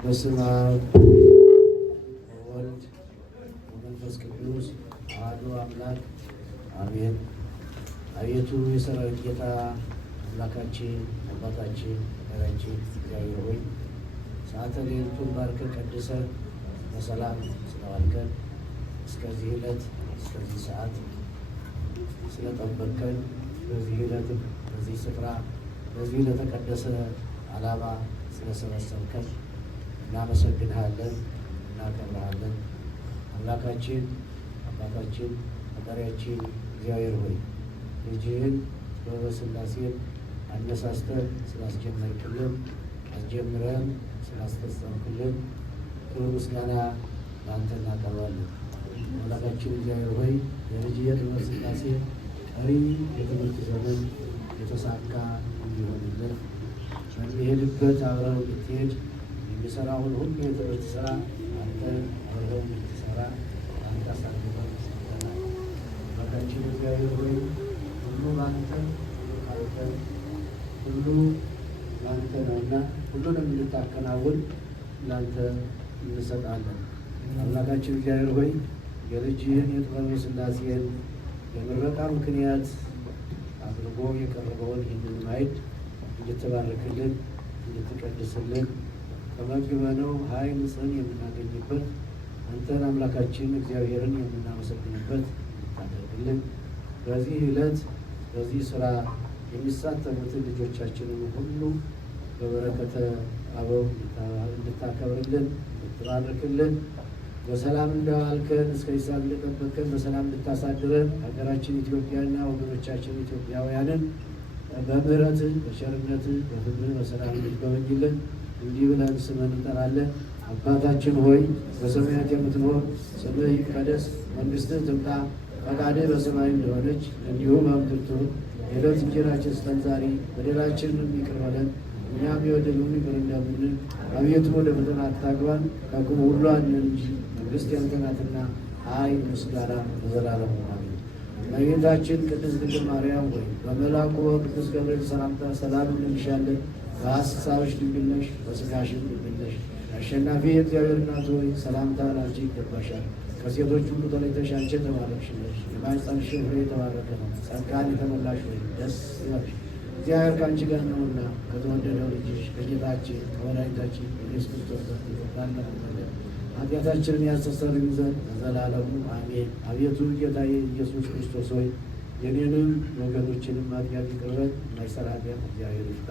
በስመ አብ ወወልድ ወመንፈስ ቅዱስ አሐዱ አምላክ አሜን። አቤቱ የሰራዊት ጌታ አምላካችን አባታችን መሪያችን እግዚአብሔር ሆይ ሰዓተ ሌሊቱን ባርከህ ቀድሰህ በሰላም ስለዋልከን እስከዚህ ዕለት እስከዚህ ሰዓት ስለጠበቅከን በዚህ ዕለት በዚህ ስፍራ በዚህ ለተቀደሰ ዓላማ ስለሰበሰብከን እናመሰግንሃለን፣ እናከብርሃለን። አምላካችን አባታችን ፈጣሪያችን እግዚአብሔር ሆይ ልጅህን በሥላሴን አነሳስተህ ስላስጀመርክልን አስጀምረን ስላስፈጸምክልን ክብር ምስጋና ለአንተ እናቀርባለን። አምላካችን እግዚአብሔር ሆይ የልጅህን በሥላሴ ቀሪ የትምህርት ዘመን የተሳካ እንዲሆንልን በሚሄድበት አብረው እንድትሄድ የሚሰራውን ሁሉ የትምህርት ስራ አንተ አብረው እንድትሰራ አንተ አሳልፈን ሰጥተናል። አምላካችን እግዚአብሔር ሆይ ሁሉ በአንተ ካልተ ሁሉ ለአንተ ነውና ሁሉንም እንድታከናውን ለአንተ እንሰጣለን። አምላካችን እግዚአብሔር ሆይ የልጅህን የጥበበ ሥላሴን የምረቃ ምክንያት አድርጎ የቀረበውን ይህንን ማዕድ እንድትባርክልን እንድትቀድስልን ተመግበነው ኃይል ጽን የምናገኝበት አንተን አምላካችን እግዚአብሔርን የምናመሰግንበት እንድታደርግልን በዚህ ዕለት በዚህ ስራ የሚሳተፉትን ልጆቻችንን ሁሉ በበረከተ አበው እንድታከብርልን እንድትባርክልን በሰላም እንዳዋልከን እስከ ይሳብ እንደጠበቅከን በሰላም እንድታሳድረን ሀገራችን ኢትዮጵያና ወገኖቻችን ኢትዮጵያውያንን በምህረትህ በቸርነትህ በፍቅርህ በሰላም እንድትጎበኝልን እንዲህ ብለን ስምህን እንጠራለን። አባታችን ሆይ በሰማያት የምትኖር ስምህ ይቀደስ፣ መንግሥትህ ትምጣ፣ ፈቃድህ በሰማይ እንደሆነች እንዲሁም በምድር ትሁን። የዕለት እንጀራችንን ስጠን ዛሬ፣ በደላችንን ይቅር በለን እኛም የበደሉንን ይቅር እንደምንል፣ አቤቱ ወደ ፈተና አታግባን ከክፉ ሁሉ አድነን እንጂ መንግሥት ያንተ ናትና ኃይል ምስጋና ለዘላለሙ አሜን። እመቤታችን ቅድስት ድንግል ማርያም ሆይ በመልአኩ በቅዱስ ገብርኤል ሰላምታ ሰላም እንልሻለን። በሐሳብሽ ድንግል ነሽ፣ በሥጋሽም ድንግል ነሽ። አሸናፊ የእግዚአብሔር እናት ሆይ ሰላምታ ላንቺ ይገባሻል። ከሴቶች ሁሉ ተለይተሽ አንቺ የተባረክሽ ነሽ፣ የማኅፀንሽ ፍሬ የተባረከ ነው። ጸጋን የተመላሽ ሆይ ደስ ይበልሽ፣ እግዚአብሔር ከአንቺ ጋር ነውና ከተወደደው ልጅሽ ከጌታችን ከመድኃኒታችን ኢየሱስ ክርስቶስ ዘንድ ይቅርታን ለምኝልን ኃጢአታችንን ያስተሰርይልን ዘንድ ለዘላለሙ አሜን። አቤቱ ጌታዬ ኢየሱስ ክርስቶስ ሆይ የኔንም ወገኖችንም ኃጢአት ይቅር በል። የማይሠራ ኃጢአት እግዚአብሔር ይፍታ።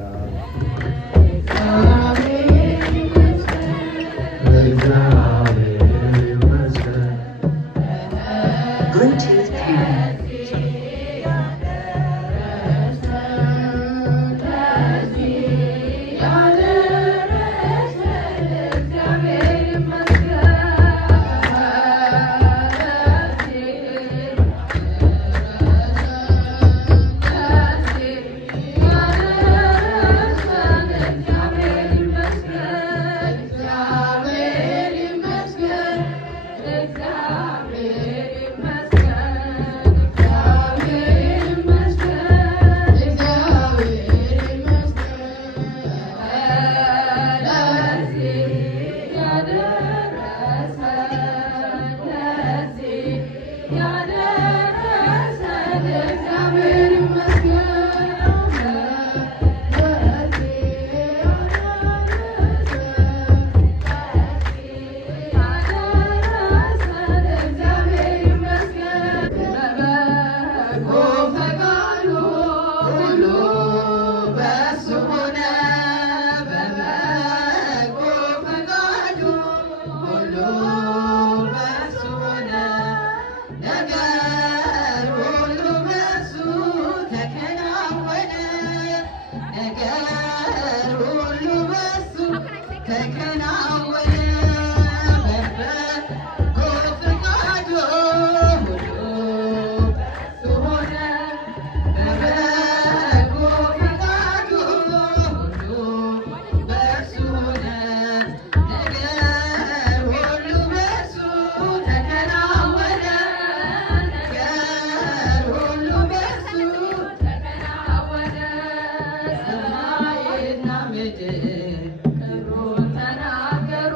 ክብሩን ተናገሩ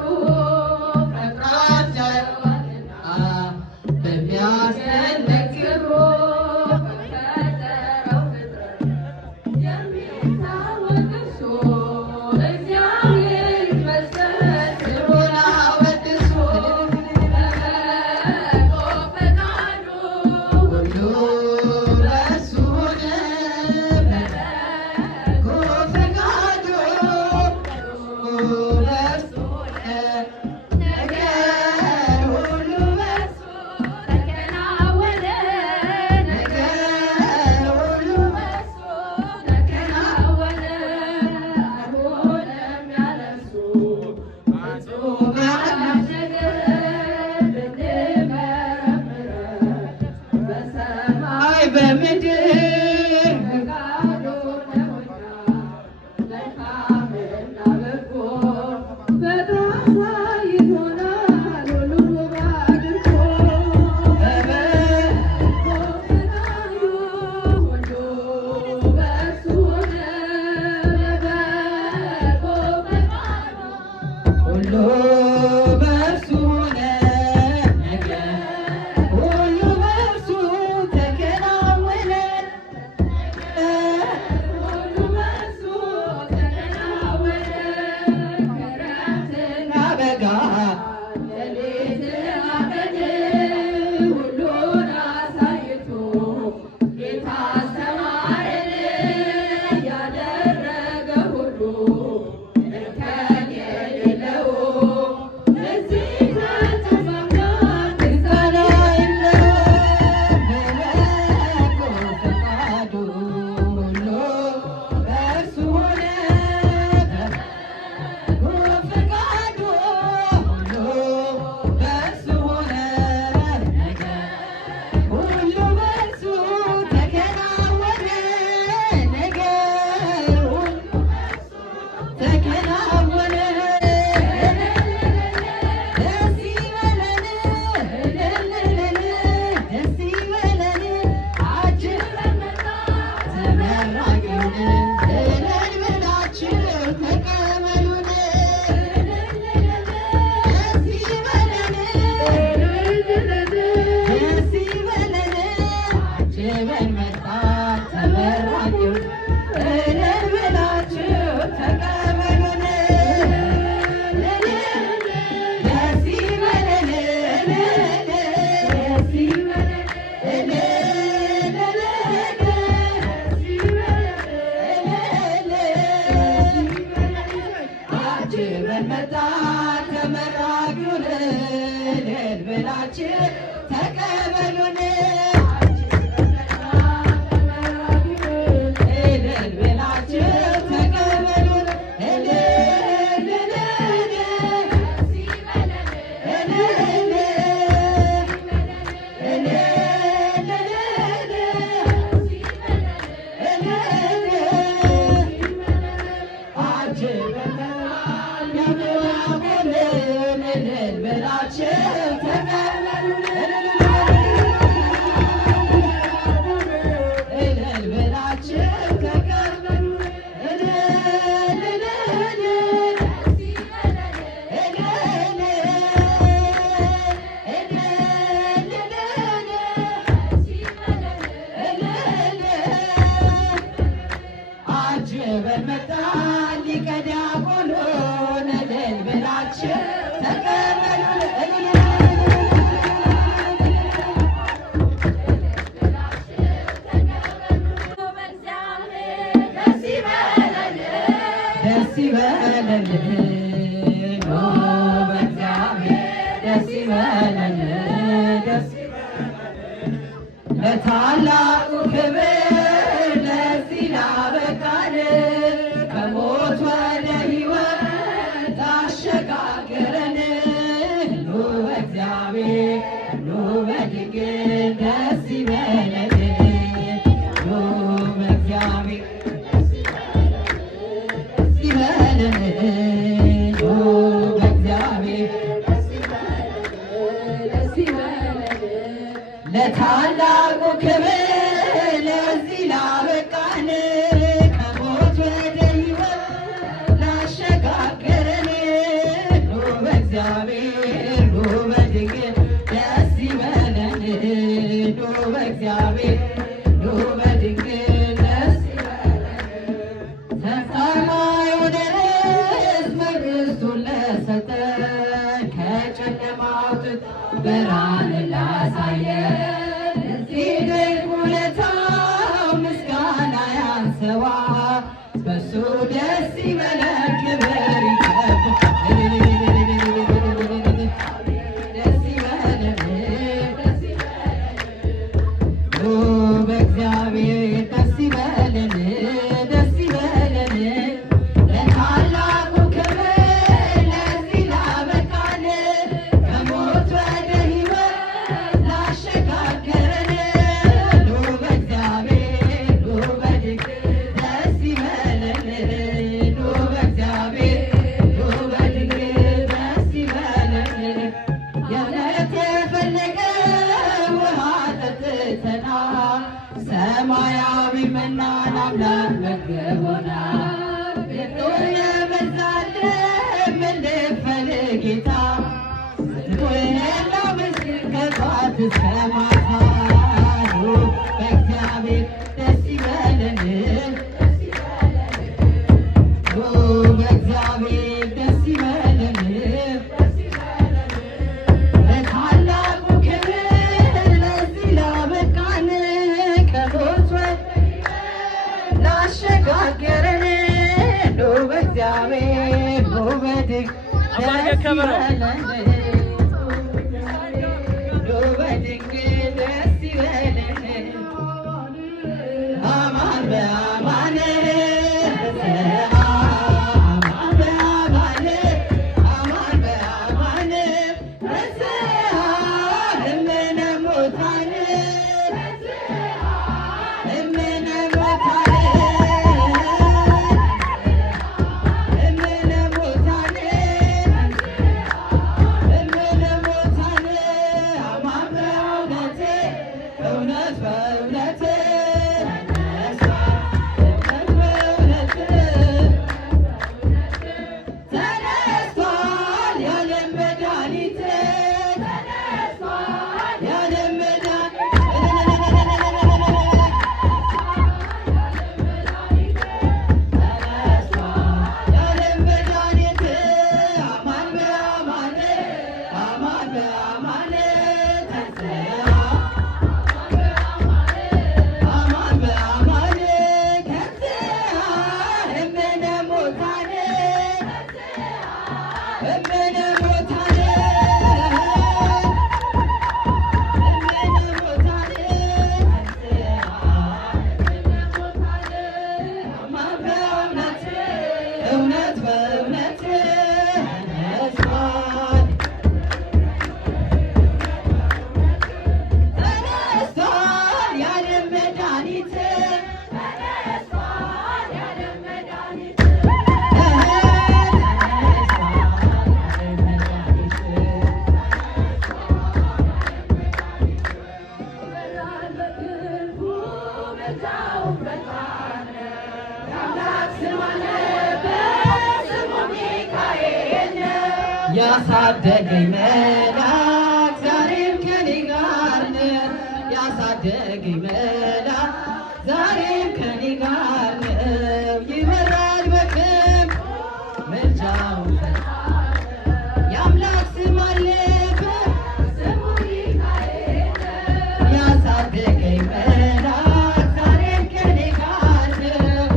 ለታላቁ ክብር ለዚህ ላበቃን ከሞት ወደ ሕይወት አሸጋገረን። ኑ በእግዚአብሔር ኑ በድንግል ደስ ይበለን። ኑ በእግዚአብሔር ደስ ይበለን። ኑ በእግዚአብሔር ደስ ይበለን። ለታላቁ ክብር ለዚህ ላበቃን ከሞት ወደ ሕይወት ላሸጋገረን ኑ በእግዚአብሔር ኑ በድንግል ደስ ይበለን። ኑ በእግዚአብሔር ኑ በድንግል ደስ ይበለን። ከሰማይ ወደ ርዕስ መንግሥቱን ለሰጠን ከጨለማ አውጥቶ ብርሃንን ላሳየን እዚህ ድንቅ ውለታው ምስጋና ያንሰዋል። በሱ ደስ ይበለን ክብር ይገባል። ደስ ይበለን ኑ በእግዚአብሔር ደስ ይበለን ደስ ይበለን። ለታላቁ ክብር ለዚህ ላበቃን ከሞት ወደ ሕይወት ላሸጋገረን የከፈለ ጌታ ወላው ምስኪን ከጧት እስከ ማታ በእግዚአብሔር ደስ ይበለን በእግዚአብሔር ደስ ይበለን ለታላቁ ክብር ለዚህ ላበቃን ከሞት ላሸጋገረን በእግዚአብሔር በድግ ደስ ይበለን በድግ ደስ ይበለን አማን በአማን ያሳደገኝ መልአክ ዛሬም ከኔ ጋር ነው። ያሳደገኝ መልአክ ዛሬም ከኔ ጋር ነው። ይበራል በክንፍ ምልጃው የአምላክ ስም አለበት ስሙ ሚካኤል ነው። ያሳደገኝ መልአክ ዛሬም ከኔ ጋር ነው።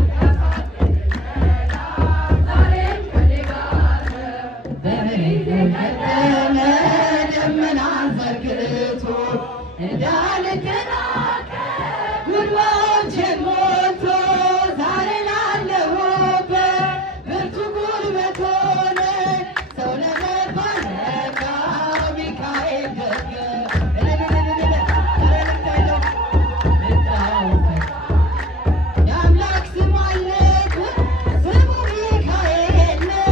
ደመናን ዘርግቶ እንዳልደናቀፍ ጉድጓዶቼን ሞልቶ ዛሬ ላለሁበት ብርቱ ጉልበት ሆነኝ ሰው ለመባል ነቃው ሚካኤል የአምላክ ስም አለበት ስሙ ሚካኤል ነው።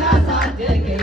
ያሳደገኝ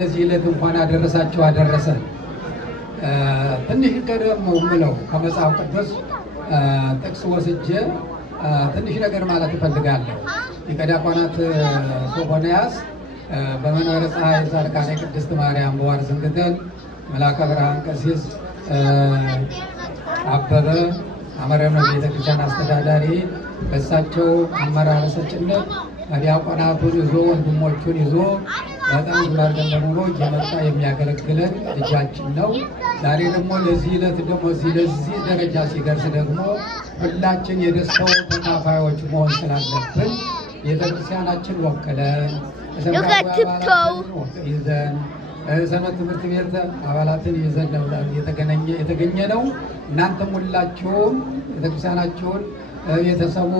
ለዚህ ዕለት እንኳን አደረሳችሁ አደረሰን። ትንሽ ቀደም የምለው ከመጽሐፍ ቅዱስ ጥቅስ ወስጄ ትንሽ ነገር ማለት እፈልጋለሁ። ሊቀ ዲያቆናት ሶፎንያስ በመንበረ ፀሐይ ጻድቃኔ ቅድስት ማርያም በዋር ዝንግተን መልአከ ብርሃን ቀሲስ አበበ አመረም ቤተክርስቲያን አስተዳዳሪ በእሳቸው አመራር ሰጭነት ዲያቆናቱን ይዞ ወንድሞቹን ይዞ በጣም ዙራር ደንበኖ እየመጣ የሚያገለግለን ልጃችን ነው። ዛሬ ደግሞ ለዚህ ዕለት ደግሞ ለዚህ ደረጃ ሲደርስ ደግሞ ሁላችን የደስታው ተካፋዮች መሆን ስላለብን ቤተክርስቲያናችን ወክለን ይዘን ሰንበት ትምህርት ቤት አባላትን ይዘን የተገኘ ነው። እናንተም ሁላችሁም ቤተክርስቲያናችሁን ቤተሰቡ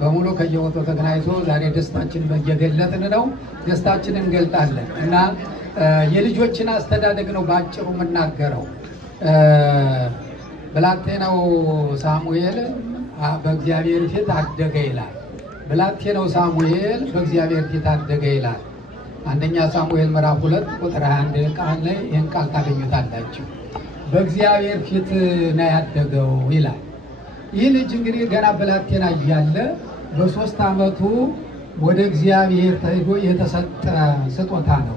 በሙሉ ከየቦታው ተገናኝቶ ዛሬ ደስታችንን እየገለጥን ነው። ደስታችንን እንገልጣለን እና የልጆችን አስተዳደግ ነው በአጭሩ የምናገረው። ብላቴናው ሳሙኤል በእግዚአብሔር ፊት አደገ ይላል። ብላቴናው ሳሙኤል በእግዚአብሔር ፊት አደገ ይላል። አንደኛ ሳሙኤል ምዕራፍ 2 ቁጥር 21 ቃል ላይ ይህን ቃል ታገኙታላችሁ። በእግዚአብሔር ፊት ነው ያደገው ይላል። ይህ ልጅ እንግዲህ ገና ብላቴና እያለ በ3 ዓመቱ ወደ እግዚአብሔር ተሄዶ የተሰጠ ስጦታ ነው።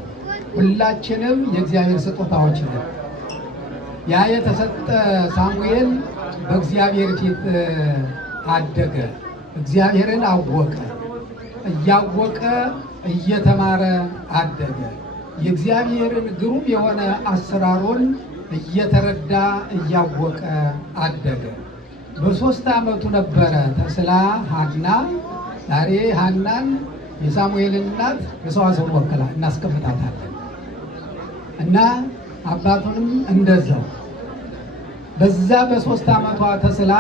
ሁላችንም የእግዚአብሔር ስጦታዎች ነን። ያ የተሰጠ ሳሙኤል በእግዚአብሔር ፊት አደገ። እግዚአብሔርን አወቀ። እያወቀ እየተማረ አደገ። የእግዚአብሔርን ግሩም የሆነ አሰራሩን እየተረዳ እያወቀ አደገ። በ3 ዓመቱ ነበረ ተስላ ሐና። ዛሬ ሐናን የሳሙኤልን እናት የሰዋሰውን ወክላ እናስቀምጣታለን እና አባቱንም እንደዛው። በዛ በ3 ዓመቷ ተስላ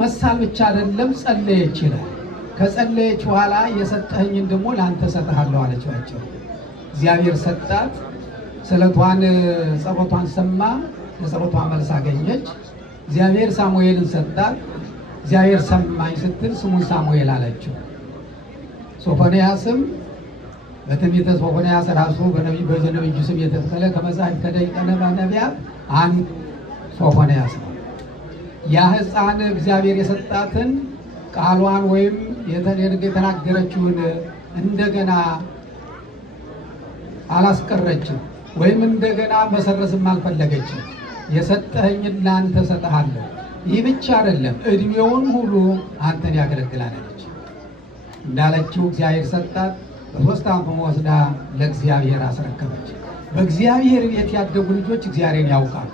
መሳል ብቻ አይደለም ጸለየች ይላል። ከጸለየች በኋላ የሰጠኸኝን ደግሞ ለአንተ ሰጥሃለሁ አለቻቸው። እግዚአብሔር ሰጣት። ስለቷን ጸሎቷን ሰማ። ለጸሎቷ መልስ አገኘች። እግዚአብሔር ሳሙኤልን ሰጣት። እግዚአብሔር ሰማኝ ስትል ስሙን ሳሙኤል አለችው። ሶፎንያስም በትንቢተ ሶፎንያስ ራሱ በነቢዩ ስም የተተከለ ከመጻሕፍት ከደቂቀ ነቢያት አንዱ ሶፎንያስ ነው። ያ ሕፃን እግዚአብሔር የሰጣትን ቃሏን ወይም የተናገረችውን እንደገና አላስቀረችም፣ ወይም እንደገና መሰረዝም አልፈለገችም። የሰጠኸኝን ለአንተ ሰጥሃለሁ። ይህ ብቻ አይደለም፣ እድሜውን ሁሉ አንተን ያገለግላለች እንዳለችው እግዚአብሔር ሰጣት። በ3 ዓመት ወስዳ ለእግዚአብሔር አስረከበች። በእግዚአብሔር ቤት ያደጉ ልጆች እግዚአብሔርን ያውቃሉ።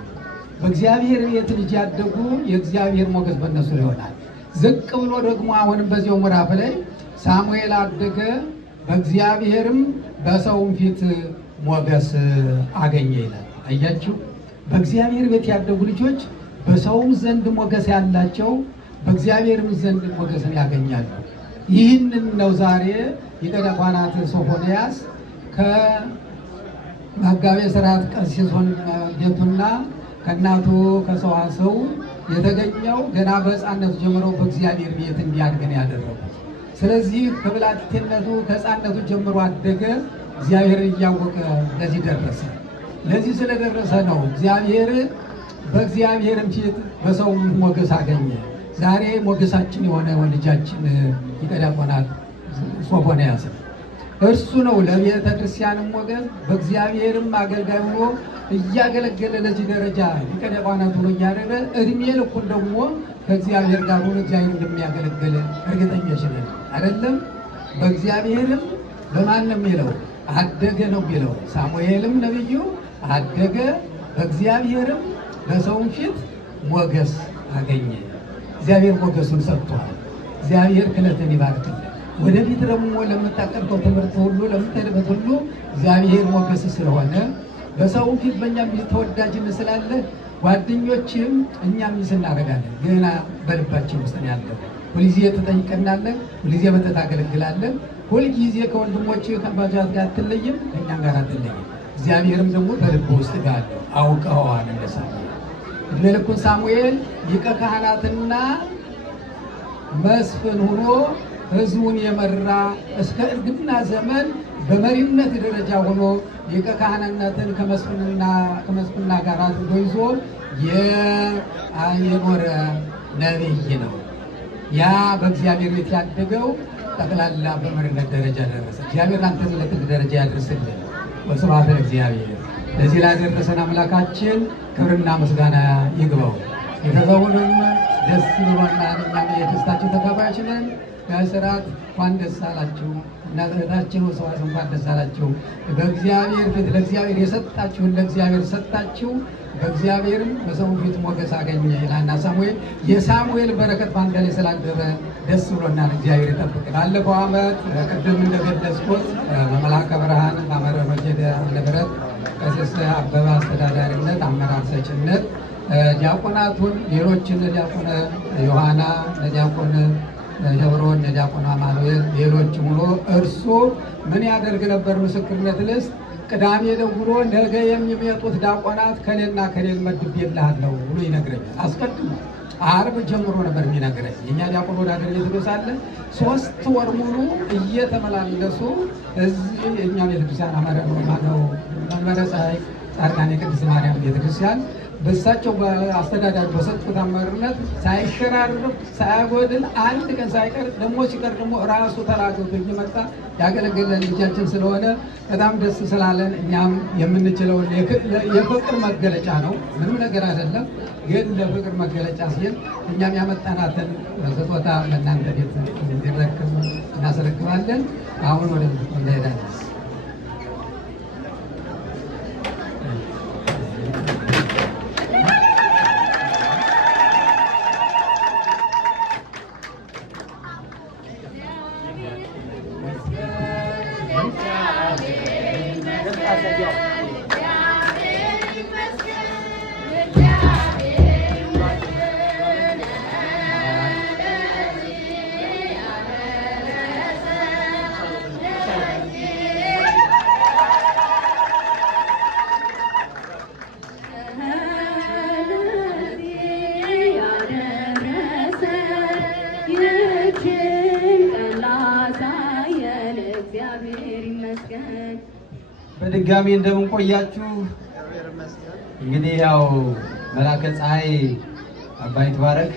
በእግዚአብሔር ቤት ልጅ ያደጉ የእግዚአብሔር ሞገስ በእነሱ ይሆናል። ዝቅ ብሎ ደግሞ አሁንም በዚያው ምዕራፍ ላይ ሳሙኤል አደገ፣ በእግዚአብሔርም በሰውም ፊት ሞገስ አገኘ ይላል። አያችሁ፣ በእግዚአብሔር ቤት ያደጉ ልጆች በሰውም ዘንድ ሞገስ ያላቸው፣ በእግዚአብሔርም ዘንድ ሞገስን ያገኛሉ። ይህንን ነው ዛሬ ሊቀ ዲያቆናት ሶፎንያስ ከመጋቤ ሥርዓት ቀሲስ ጌቱና ከእናቱ ከሰዋሰው የተገኘው ገና በሕፃነቱ ጀምሮ በእግዚአብሔር ቤት እንዲያድግ ያደረጉት። ስለዚህ ከብላቴነቱ ከሕፃነቱ ጀምሮ አደገ። እግዚአብሔር እያወቀ ለዚህ ደረሰ። ለዚህ ስለደረሰ ነው እግዚአብሔር በእግዚአብሔርም ፊት በሰውም ሞገስ አገኘ። ዛሬ ሞገሳችን የሆነ ልጃችን ሊቀ ዲያቆናት ሶፎንያስ እርሱ ነው ለቤተ ክርስቲያንም ሞገስ በእግዚአብሔርም አገልጋይ ሆኖ እያገለገለ ለዚህ ደረጃ ሊቀ ዲያቆናት ሆኖ እያደረገ እድሜ ልኩን ደግሞ ከእግዚአብሔር ጋር ሆኖ እግዚአብሔር እንደሚያገለግል እርግጠኞች ነን። አይደለም በእግዚአብሔርም በማንም የሚለው አደገ ነው የሚለው። ሳሙኤልም ነቢዩ አደገ፣ በእግዚአብሔርም በሰውም ፊት ሞገስ አገኘ። እግዚአብሔር ሞገሱን ሰጥቷል። እግዚአብሔር ክህነትን ይባርክልን። ወደፊት ደግሞ ለምታቀርበው ትምህርት ሁሉ ለምትሄድበት ሁሉ እግዚአብሔር ሞገስ ስለሆነ በሰውም ፊት በእኛም ፊት ተወዳጅነት ስላለ ጓደኞችም እኛም ይስ እናደርጋለን። ገና በልባችን ውስጥ ነው ያለው። ሁልጊዜ ትጠይቀናለህ፣ ሁልጊዜ በተት ታገለግላለህ። ሁልጊዜ ከወንድሞች ከአባቶች ጋር አትለይም፣ ከእኛም ጋር አትለይም። እግዚአብሔርም ደግሞ በልብ ውስጥ ጋር አለው። አውቀኸዋል። እንደ ሳሙኤል እድሜ ልኩን ሳሙኤል ሊቀ ካህናትና መስፍን ሆኖ ሕዝቡን የመራ እስከ እርግና ዘመን በመሪነት ደረጃ ሆኖ ሊቀ ካህናትን ከመስፍንና ጋር አድርጎ ይዞ የኖረ ነቢይ ነው። ያ በእግዚአብሔር ቤት ያደገው ጠቅላላ በመሪነት ደረጃ ደረሰ። እግዚአብሔር ላንተ ለትልቅ ደረጃ ያድርስልን። ወስብሐት ለእግዚአብሔር። ለዚህ ላደረሰን አምላካችን ክብርና ምስጋና ይግባው። የተዘውንም ደስ ብሎናል። እኛም የደስታቸው ተካፋዮች ነን። ከስርዓት እንኳን ደስ አላችሁ። እናታችን ሰዋስ እንኳን ደስ አላችሁ። በእግዚአብሔር ፊት ለእግዚአብሔር የሰጣችሁን ለእግዚአብሔር ሰጣችሁ፣ በእግዚአብሔርም በሰው ፊት ሞገስ አገኘ ይላልና ሳሙኤል። የሳሙኤል በረከት በአንተ ላይ ስላደረ ደስ ብሎናል። እግዚአብሔር ይጠብቅ። ባለፈው ዓመት ቅድም እንደገለጽኩት በመልአከ ብርሃን በአመረ መጀደ ንብረት ቀሲስ አበበ አስተዳዳሪነት አመራር ሰጭነት ዲያቆናቱን ሌሎችን ዲያቆነ ዮሐና ዲያቆን ሸብሮን ዲያቆን አማኑኤል ሌሎች ሙሉ እርሱ ምን ያደርግ ነበር? ምስክርነት ልስጥ ቅዳሜ ደውሎ ነገ የሚመጡት ዲያቆናት ከሌና ከሌል መድቤልሃለሁ ብሎ ይነግረኛል። አስቀድሞ ዓርብ ጀምሮ ነበር የሚነግረኝ። የእኛ ዲያቆን ወደ ሀገር ቤት ሳለ 3 ወር ሙሉ እየተመላለሱ እዚህ የእኛ ቤተክርስቲያን ማነው መንበረ ፀሐይ ጻድቃኔ ቅድስት ማርያም ቤተክርስቲያን በእሳቸው በአስተዳዳሪ በሰጡት አመራርነት ሳይሸራርፍ ሳያጎድል አንድ ቀን ሳይቀር ደግሞ ሲቀር ደግሞ ራሱ ተራግቶ እየመጣ ያገለገለን ልጃችን ስለሆነ በጣም ደስ ስላለን እኛም የምንችለውን የፍቅር መገለጫ ነው። ምንም ነገር አይደለም፣ ግን ለፍቅር መገለጫ ሲል እኛም ያመጣናትን ስጦታ ለእናንተ ቤት እንዲረክብ እናስረክባለን። አሁን ወደ እንሄዳለን። በድጋሚ እንደምን ቆያችሁ? እንግዲህ ያው መላከ ፀሐይ አባ ይትባረክ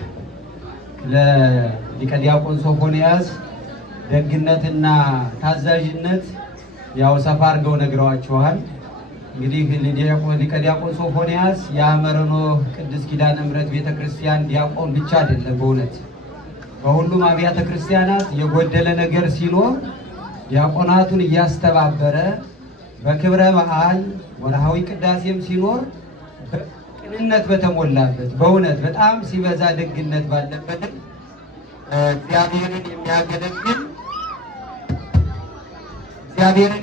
ለሊቀ ዲያቆን ሶፎንያስ ደግነትና ታዛዥነት ያው ሰፋ አድርገው ነግረዋችኋል። እንግዲህ ሊቀ ዲያቆን ሶፎንያስ የአመረኖ ቅድስት ኪዳነ ምሕረት ቤተክርስቲያን ዲያቆን ብቻ አይደለም። በእውነት በሁሉም አብያተ ክርስቲያናት የጎደለ ነገር ሲኖር ዲያቆናቱን እያስተባበረ በክብረ በዓል ወርሃዊ ቅዳሴም ሲኖር ቅንነት በተሞላበት በእውነት በጣም ሲበዛ ደግነት ባለበት እግዚአብሔርን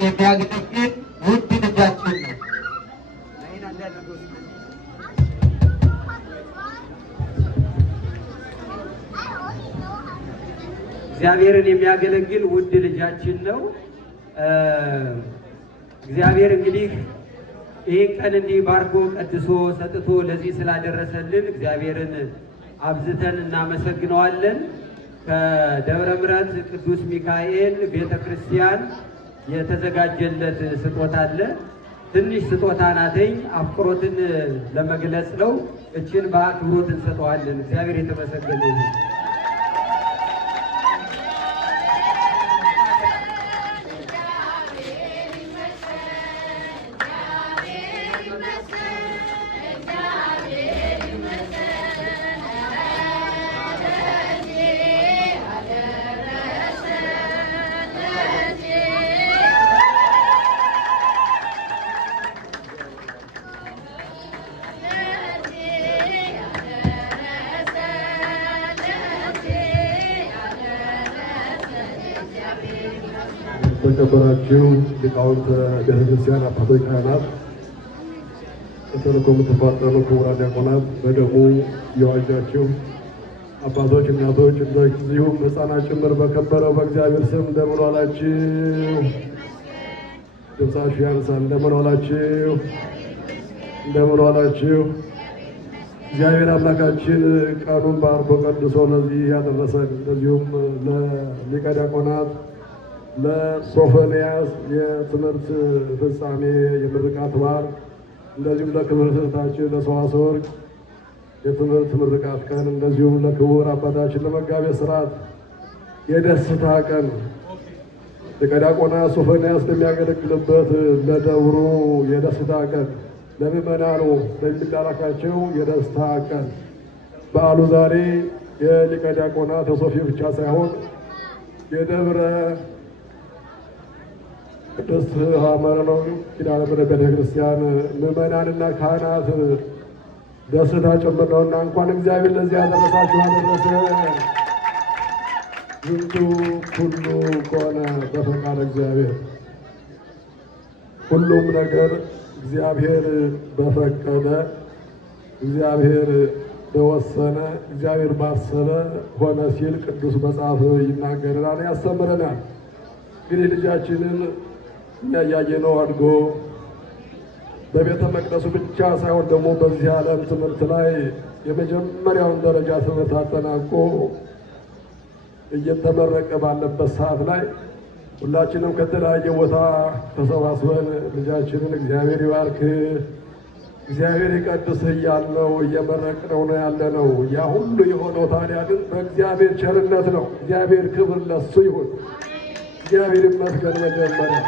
የሚያገለግል ውድ ልጃችን ነው። እግዚአብሔርን የሚያገለግል ውድ ልጃችን ነው። እግዚአብሔር እንግዲህ ይህን ቀን እንዲህ ባርኮ ቀድሶ ሰጥቶ ለዚህ ስላደረሰልን እግዚአብሔርን አብዝተን እናመሰግነዋለን። ከደብረ ምሕረት ቅዱስ ሚካኤል ቤተ ክርስቲያን የተዘጋጀለት ስጦታ አለ። ትንሽ ስጦታ ናተኝ፣ አፍቅሮትን ለመግለጽ ነው። እችን በአክብሮት እንሰጠዋለን። እግዚአብሔር የተመሰገነ ይሁን። የተከበራችሁ ሊቃውንተ ቤተክርስቲያን አባቶች፣ ካህናት፣ በተልእኮ የምትፋጠኑ ክቡራን ዲያቆናት፣ በደሙ የዋጃችሁ አባቶች፣ እናቶች፣ እንደዚሁም ሕፃናት ጭምር በከበረው በእግዚአብሔር ስም እንደምን ዋላችሁ? ድምፃችሁ ያንሳል። እንደምን ዋላችሁ? እንደምን ዋላችሁ? እግዚአብሔር አምላካችን ቀኑን ባርኮ ቀድሶ ለዚህ ያደረሰን እንደዚሁም ለሊቀ ዲያቆናት ለሶፎንያስ የትምህርት ፍጻሜ የምርቃት በዓል እንደዚሁም ለክብርት እህታችን ለሰዋስወ ወርቅ የትምህርት ምርቃት ቀን እንደዚሁም ለክቡር አባታችን ለመጋቤ ሥርዓት የደስታ ቀን ሊቀ ዲያቆናት ሶፎንያስ ለሚያገለግልበት ለደብሩ የደስታ ቀን ለምእመናኑ ለሚላላካቸው የደስታ ቀን በዓሉ ዛሬ የሊቀ ዲያቆናት ሶፊ ብቻ ሳይሆን የደብረ ቅድስት አመረኖ ኪዳነ ምሕረት ቤተክርስቲያን ምእመናንና ካህናት ደስታ ጭምር ነውና እንኳን እግዚአብሔር ለዚህ ያደረሳችሁ አደረሰ። ዝንቱ ሁሉ ከሆነ በፈቃድ እግዚአብሔር ሁሉም ነገር እግዚአብሔር በፈቀደ እግዚአብሔር በወሰነ እግዚአብሔር ባሰበ ሆነ ሲል ቅዱስ መጽሐፍ ይናገረናል፣ ያስተምረናል። እንግዲህ ልጃችንን እያየነው አድጎ በቤተ መቅደሱ ብቻ ሳይሆን ደግሞ በዚህ ዓለም ትምህርት ላይ የመጀመሪያውን ደረጃ ትምህርት አጠናቆ እየተመረቀ ባለበት ሰዓት ላይ ሁላችንም ከተለያየ ቦታ ተሰባስበን ልጃችንን እግዚአብሔር ይባርክ፣ እግዚአብሔር ይቀድስህ እያልነው እየመረቅነው ነው ያለነው። ያ ሁሉ የሆነው ታዲያ ግን በእግዚአብሔር ቸርነት ነው። እግዚአብሔር ክብር ለሱ ይሁን። እግዚአብሔር ይመስገን። መጀመሪያ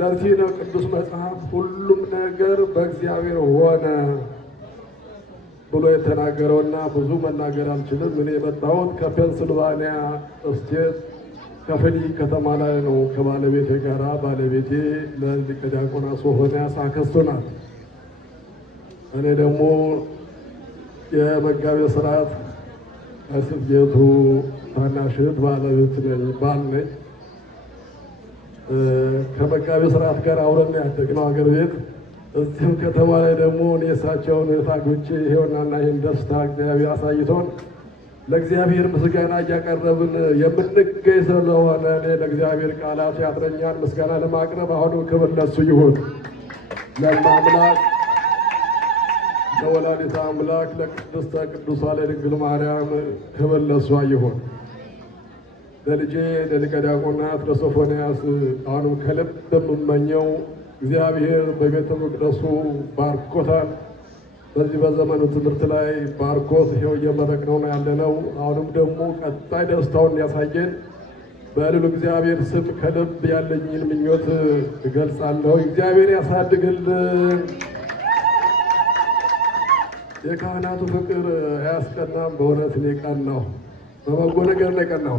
ለዚህ ነው ቅዱስ መጽሐፍ ሁሉም ነገር በእግዚአብሔር ሆነ ብሎ የተናገረውና ብዙ መናገር አልችልም። እኔ የመጣሁት ከፔንስልቫኒያ ስቴት ከፍሊ ከተማ ላይ ነው ከባለቤቴ ጋራ። ባለቤቴ ለሊቀ ዲያቆናት ሶፎንያስ አክስቱ ናት። እኔ ደግሞ የመጋቤ ሥርዓት አስፍ ጌቱ ታናሽ እህት ባለቤት ነኝ፣ ባል ነኝ። ከመጋቤ ሥርዓት ጋር አብረን ያደግነው አገር ቤት። እዚህም ከተማ ላይ ደግሞ እኔ እሳቸውን እህታጎቼ ይሄውናና ይህን ደስታ እግዚአብሔር አሳይቶን ለእግዚአብሔር ምስጋና እያቀረብን የምንገኝ ስለሆነ እኔ ለእግዚአብሔር ቃላት ያጥረኛል ምስጋና ለማቅረብ። አሁንም ክብር ለሱ ይሁን። ለማምላክ ለወላዲተ አምላክ ለቅድስተ ቅዱሳን ለድንግል ማርያም ክብር ለሷ ይሁን። ለልጄ ለሊቀ ዲያቆናት ለሶፎንያስ አሁንም ከልብ የምመኘው እግዚአብሔር በቤተ መቅደሱ ባርኮታል። በዚህ በዘመኑ ትምህርት ላይ ባርኮት ይኸው እየመረቅነው ነው ያለነው። አሁንም ደግሞ ቀጣይ ደስታውን ያሳየን በልዑል እግዚአብሔር ስም ከልብ ያለኝን ምኞት እገልጻለሁ። እግዚአብሔር ያሳድግልን። የካህናቱ ፍቅር አያስቀናም። በእውነት እኔ ቀናሁ፣ በበጎ ነገር ነው የቀናሁ፣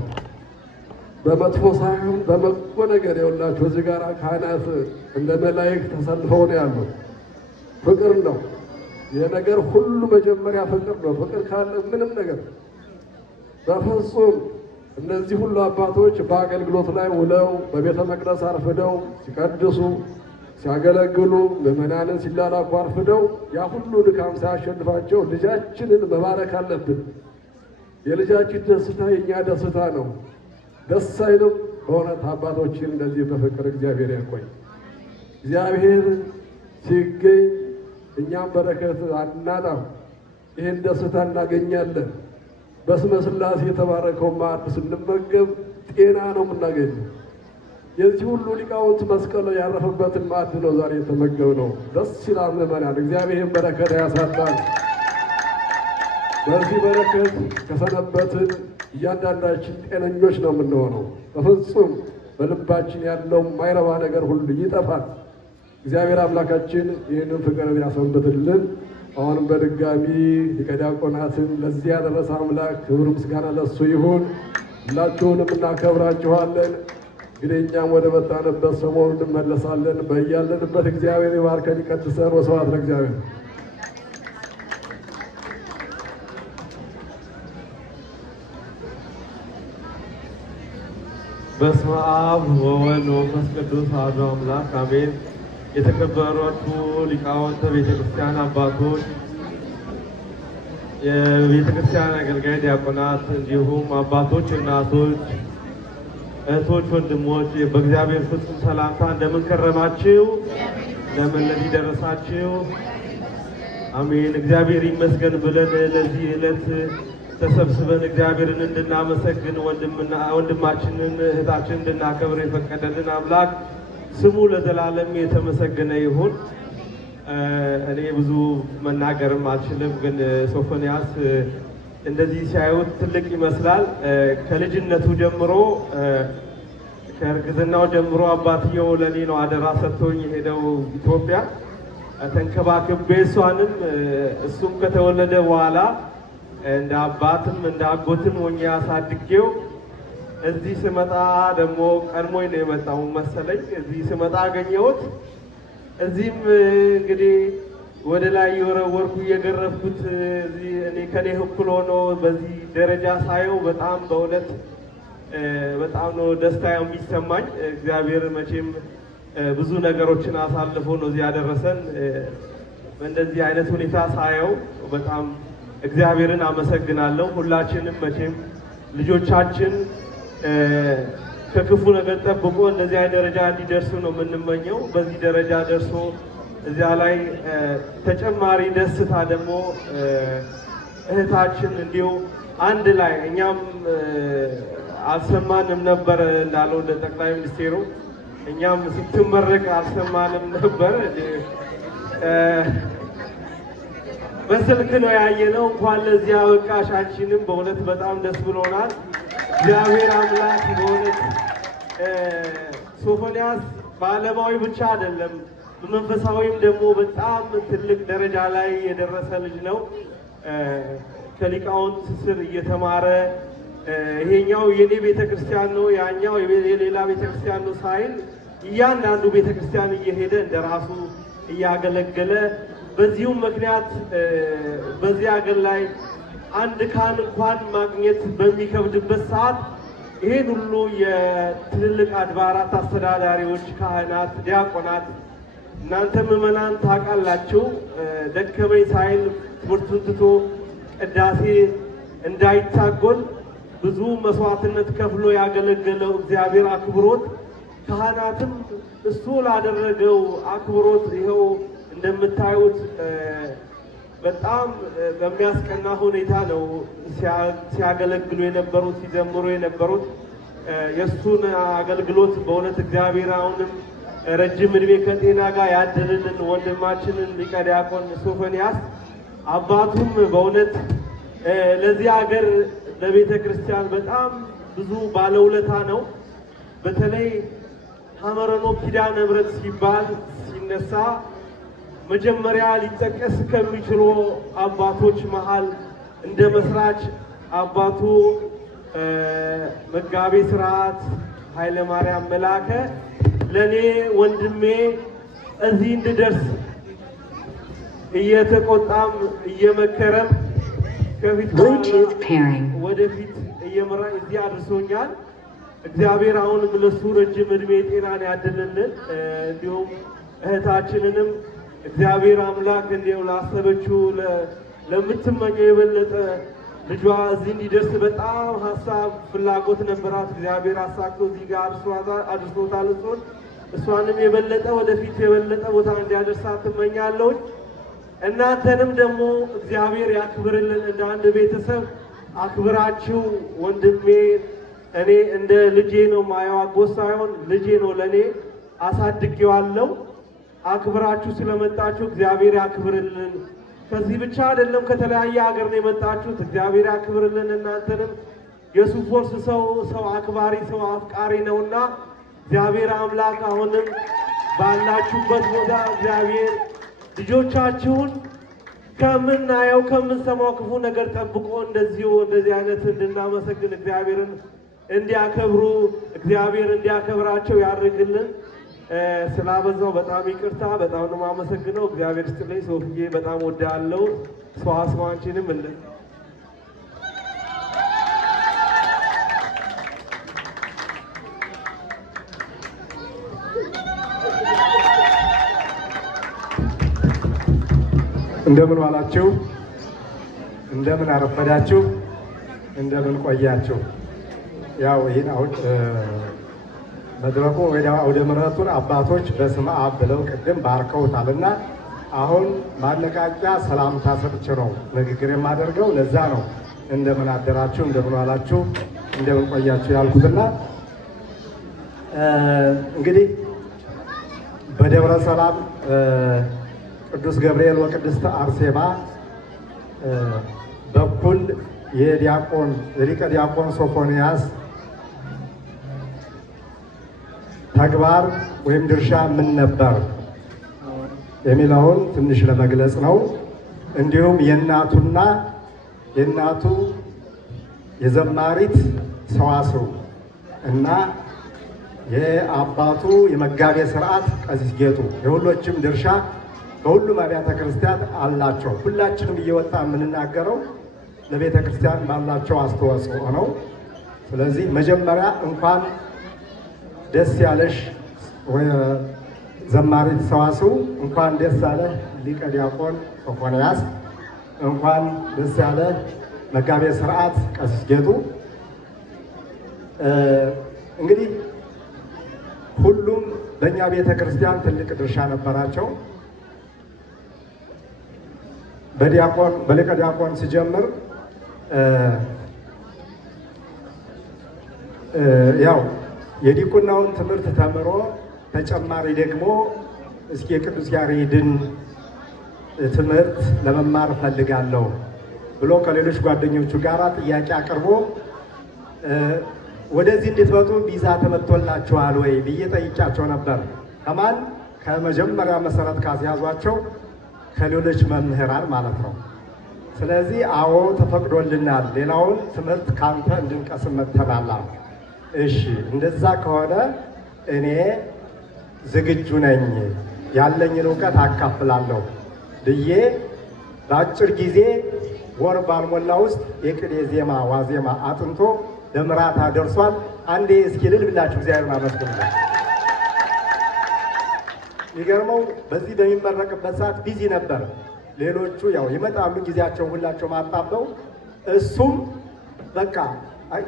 በመጥፎ ሳይሆን በበጎ ነገር። የሁላችሁ እዚህ ጋር ካህናት እንደ መላእክት ተሰልፈው ነው ያሉት። ፍቅር ነው የነገር ሁሉ መጀመሪያ ፍቅር ነው። ፍቅር ካለ ምንም ነገር በፍጹም። እነዚህ ሁሉ አባቶች በአገልግሎት ላይ ውለው በቤተ መቅደስ አርፍደው ሲቀድሱ ሲያገለግሉ ምዕመናንን ሲላላኩ አርፍደው ያ ሁሉ ድካም ሳያሸንፋቸው ልጃችንን መባረክ አለብን። የልጃችን ደስታ የእኛ ደስታ ነው። ደስ አይልም? በእውነት አባቶችን እንደዚህ በፍቅር እግዚአብሔር ያቆይ። እግዚአብሔር ሲገኝ እኛም በረከት አናጣም። ይህን ደስታ እናገኛለን። በስመ ሥላሴ የተባረከው ማዕድ ስንመገብ ጤና ነው የምናገኘው። የዚህ ሁሉ ሊቃውንት መስቀል ያረፈበትን ማዕድ ነው ዛሬ የተመገብነው። ደስ ይላል ምዕመናን። እግዚአብሔር በረከት ያሳጣል። በዚህ በረከት ከሰነበትን እያንዳንዳችን ጤነኞች ነው የምንሆነው። በፍጹም በልባችን ያለው ማይረባ ነገር ሁሉ ይጠፋል። እግዚአብሔር አምላካችን ይህንን ፍቅርን ያሰንብትልን። አሁንም በድጋሚ ሊቀ ዲያቆናትን ለዚህ ያደረሰ አምላክ ክብር ምስጋና ለሱ ይሁን። ሁላችሁንም እናከብራችኋለን። እንግዲህ እኛም ወደ መጣንበት ሰሞኑን እንመለሳለን። በያለንበት እግዚአብሔር ይባርከን ይቀድሰን። ወስብሐት ለእግዚአብሔር። በስመ አብ ወወልድ ወመንፈስ ቅዱስ አሐዱ አምላክ አሜን። የተከበራችሁ ሊቃውንተ ቤተ ክርስቲያን አባቶች፣ የቤተ ክርስቲያን አገልጋይ ዲያቆናት፣ እንዲሁም አባቶች፣ እናቶች፣ እህቶች፣ ወንድሞች በእግዚአብሔር ፍጹም ሰላምታ እንደምን ከረማችሁ? እንደምን ለዚህ ደረሳችሁ? አሜን። እግዚአብሔር ይመስገን ብለን ለዚህ ዕለት ተሰብስበን እግዚአብሔርን እንድናመሰግን ወንድማችንን እህታችንን እንድናከብር የፈቀደልን አምላክ ስሙ ለዘላለም የተመሰገነ ይሁን። እኔ ብዙ መናገርም አልችልም፣ ግን ሶፎንያስ እንደዚህ ሲያዩት ትልቅ ይመስላል። ከልጅነቱ ጀምሮ ከእርግዝናው ጀምሮ አባትየው ለኔ ነው አደራ ሰጥቶኝ የሄደው ኢትዮጵያ ተንከባክቤ እሷንም እሱም ከተወለደ በኋላ እንደ አባትም እንደ አጎትም ሆኜ አሳድጌው እዚህ ስመጣ ደግሞ ቀድሞኝ ነው የመጣው መሰለኝ። እዚህ ስመጣ አገኘሁት። እዚህም እንግዲህ ወደ ላይ የወረወርኩ እየገረፍኩት እዚህ እኔ ከኔ እኩል ሆኖ በዚህ ደረጃ ሳየው በጣም በእውነት በጣም ነው ደስታ የሚሰማኝ። እግዚአብሔር መቼም ብዙ ነገሮችን አሳልፎ ነው እዚህ ያደረሰን። በእንደዚህ አይነት ሁኔታ ሳየው በጣም እግዚአብሔርን አመሰግናለሁ። ሁላችንም መቼም ልጆቻችን ከክፉ ነገር ጠብቆ እንደዚህ አይነት ደረጃ እንዲደርሱ ነው የምንመኘው። በዚህ ደረጃ ደርሶ እዚያ ላይ ተጨማሪ ደስታ ደግሞ እህታችን እንዲሁ አንድ ላይ እኛም አልሰማንም ነበር እንዳለው ጠቅላይ ሚኒስቴሩ እኛም ስትመረቅ አልሰማንም ነበር። በስልክ ነው ያየነው። እንኳን ለዚያ በቃሽ አንቺንም በእውነት በጣም ደስ ብሎናል። እግዚአብሔር አምላክ በእውነት ሶፎንያስ በዓለማዊ ብቻ አይደለም በመንፈሳዊም ደግሞ በጣም ትልቅ ደረጃ ላይ የደረሰ ልጅ ነው። ከሊቃውንት ስር እየተማረ ይሄኛው የኔ ቤተክርስቲያን ነው ያኛው የሌላ ቤተክርስቲያን ነው ሳይል እያንዳንዱ ቤተክርስቲያን እየሄደ እንደራሱ እያገለገለ በዚሁም ምክንያት በዚህ ሀገር ላይ አንድ ካህን እንኳን ማግኘት በሚከብድበት ሰዓት ይሄን ሁሉ የትልልቅ አድባራት አስተዳዳሪዎች፣ ካህናት፣ ዲያቆናት እናንተ ምዕመናን ታውቃላችሁ ደከመኝ ሳይል ትምህርቱን ትቶ ቅዳሴ እንዳይታጎል ብዙ መስዋዕትነት ከፍሎ ያገለገለው እግዚአብሔር አክብሮት ካህናትም እሱ ላደረገው አክብሮት ይኸው እንደምታዩት በጣም በሚያስቀና ሁኔታ ነው ሲያገለግሉ የነበሩት ሲዘምሩ የነበሩት። የእሱን አገልግሎት በእውነት እግዚአብሔር አሁንም ረጅም እድሜ ከጤና ጋር ያድልልን ወንድማችንን ሊቀ ዲያቆን ሶፎንያስ። አባቱም በእውነት ለዚህ ሀገር ለቤተ ክርስቲያን በጣም ብዙ ባለውለታ ነው። በተለይ ሐመረኖ ኪዳነ ምሕረት ሲባል ሲነሳ መጀመሪያ ሊጠቀስ ከሚችሉ አባቶች መሃል እንደ መስራች አባቱ መጋቤ ሥርዓት ኃይለ ማርያም መላከ ለኔ ወንድሜ እዚህ እንድደርስ እየተቆጣም እየመከረም ከፊት ወደፊት እየመራኝ እዚህ አድርሶኛል። እግዚአብሔር አሁን ለሱ ረጅም እድሜ ጤናን ያድልልን። እንዲሁም እህታችንንም እግዚአብሔር አምላክ እንዲሁ ላሰበችው ለምትመኘው የበለጠ ልጇ እዚህ እንዲደርስ በጣም ሀሳብ ፍላጎት ነበራት። እግዚአብሔር አሳክቶ እዚህ ጋር አድርሶታል። እሷንም የበለጠ ወደፊት የበለጠ ቦታ እንዲያደርሳት ትመኛለሁ። እናንተንም ደግሞ እግዚአብሔር ያክብርልን። እንደ አንድ ቤተሰብ አክብራችሁ ወንድሜ እኔ እንደ ልጄ ነው ማየው፣ አጎት ሳይሆን ልጄ ነው ለኔ አሳድጌዋለሁ። አክብራችሁ ስለመጣችሁ እግዚአብሔር ያክብርልን። ከዚህ ብቻ አይደለም ከተለያየ ሀገር ነው የመጣችሁት። እግዚአብሔር ያክብርልን። እናንተንም የሱፎርስ ሰው አክባሪ ሰው አፍቃሪ ነውና እግዚአብሔር አምላክ አሁንም ባላችሁበት ቦታ እግዚአብሔር ልጆቻችሁን ከምናየው ከምንሰማው ክፉ ነገር ጠብቆ እንደዚህ አይነት እንድናመሰግን እግዚአብሔርን እንዲያከብሩ እግዚአብሔር እንዲያከብራቸው ያድርግልን። ስላበዛው በጣም ይቅርታ። በጣም ነው የማመሰግነው። እግዚአብሔር ይስጥልኝ። ሶፍዬ በጣም ወዳለው ሰዋስዋንቺንም እልን እንደምን ዋላችሁ፣ እንደምን አረፈዳችሁ፣ እንደምን ቆያችሁ። ያው ይህን አሁን መድረኩ ወይ አውደ ምሕረቱን አባቶች በስመ አብ ብለው ቅድም ባርከውታልና አሁን ማነቃቂያ ሰላምታ ሰጥቼ ነው ንግግር የማደርገው። ለዛ ነው እንደምን አደራችሁ፣ እንደምን ዋላችሁ፣ እንደምን ቆያችሁ ያልኩትና እንግዲህ በደብረ ሰላም ቅዱስ ገብርኤል ወቅድስት አርሴማ በኩል የሊቀ ዲያቆን ሶፎንያስ ተግባር ወይም ድርሻ ምን ነበር የሚለውን ትንሽ ለመግለጽ ነው። እንዲሁም የእናቱ የዘማሪት ሰዋስው እና የአባቱ የመጋቤ ሥርዓት ቀሲስ ጌጡ የሁሎችም ድርሻ በሁሉም አብያተ ክርስቲያን አላቸው። ሁላችንም እየወጣ የምንናገረው ለቤተ ክርስቲያን ባላቸው አስተዋጽኦ ነው። ስለዚህ መጀመሪያ እንኳን ደስ ያለሽ ዘማሪት ሰዋስው፣ እንኳን ደስ ያለ ሊቀ ዲያቆን ሶፎንያስ፣ እንኳን ደስ ያለ መጋቤ ሥርዓት ቀሲስ ጌጡ። እንግዲህ ሁሉም በእኛ ቤተ ክርስቲያን ትልቅ ድርሻ ነበራቸው። በሊቀ ዲያቆን ሲጀምር ያው የዲቁናውን ትምህርት ተምሮ ተጨማሪ ደግሞ እስኪ የቅዱስ ያሬድን ትምህርት ለመማር ፈልጋለሁ ብሎ ከሌሎች ጓደኞቹ ጋር ጥያቄ አቅርቦ ወደዚህ እንድትመጡ ቪዛ ተመቶላችኋል ወይ ብዬ ጠይቄያቸው ነበር። ከማን? ከመጀመሪያ መሰረት ካስያዟቸው ከሌሎች መምህራን ማለት ነው። ስለዚህ አዎ ተፈቅዶልናል፣ ሌላውን ትምህርት ካንተ እንድንቀስም መጥተናል። እሺ እንደዛ ከሆነ እኔ ዝግጁ ነኝ፣ ያለኝን እውቀት አካፍላለሁ ብዬ በአጭር ጊዜ ወር ባልሞላ ውስጥ የቅኔ ዜማ ዋዜማ አጥንቶ ለምራታ ደርሷል። አንዴ እስኪ እልል ብላችሁ እግዚአብሔርን አመስግኑ። የሚገርመው በዚህ በሚመረቅበት ሰዓት ቢዚ ነበር። ሌሎቹ ያው ይመጣሉ ጊዜያቸውን ሁላቸውም አጣበው፣ እሱም በቃ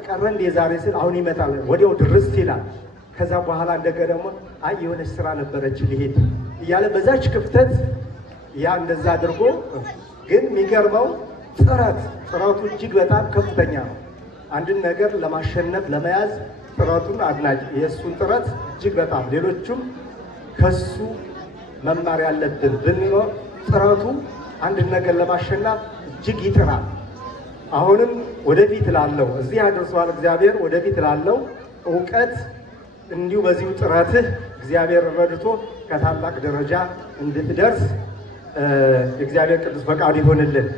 ቀረ እንደ ዛሬ ስል አሁን ይመጣል ወዲያው ድርስ ይላል። ከዛ በኋላ እንደገና ደግሞ አይ የሆነች ስራ ነበረች ልሄድ እያለ በዛች ክፍተት ያ እንደዛ አድርጎ፣ ግን የሚገርመው ጥረቱ እጅግ በጣም ከፍተኛ ነው። አንድን ነገር ለማሸነፍ ለመያዝ ጥረቱን አድናቂ፣ የእሱን ጥረት እጅግ በጣም ሌሎቹም ከሱ መማር ያለብን ብንኖር ጥረቱ አንድን ነገር ለማሸነፍ እጅግ ይጥራል። አሁንም ወደፊት ላለው እዚህ አድርሰዋል እግዚአብሔር። ወደፊት ላለው እውቀት እንዲሁ በዚሁ ጥረትህ እግዚአብሔር ረድቶ ከታላቅ ደረጃ እንድትደርስ እግዚአብሔር ቅዱስ ፈቃዱ ይሆንልን።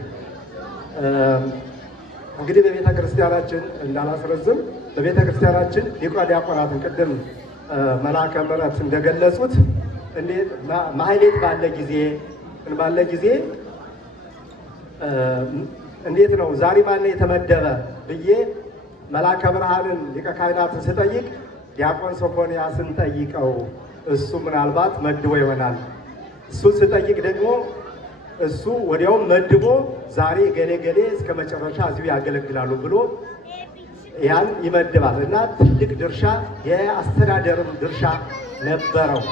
እንግዲህ በቤተ ክርስቲያናችን እንዳላስረዝም፣ በቤተ ክርስቲያናችን ሊቀ ዲያቆናትን ቅድም መልአከ ምሕረት እንደገለጹት እንዴት ማህሌት ባለ ጊዜ እንዴት ነው ዛሬ ማነው የተመደበ ብዬ መልአከ ብርሃንን ሊቀ ካህናትን ስጠይቅ ዲያቆን ሶፎንያስን ጠይቀው እሱ ምናልባት መድቦ ይሆናል። እሱን ስጠይቅ ደግሞ እሱ ወዲያውም መድቦ ዛሬ ገሌ እስከ መጨረሻ እዚሁ ያገለግላሉ ብሎ ያን ይመድባል እና ትልቅ ድርሻ የአስተዳደርም ድርሻ ነበረው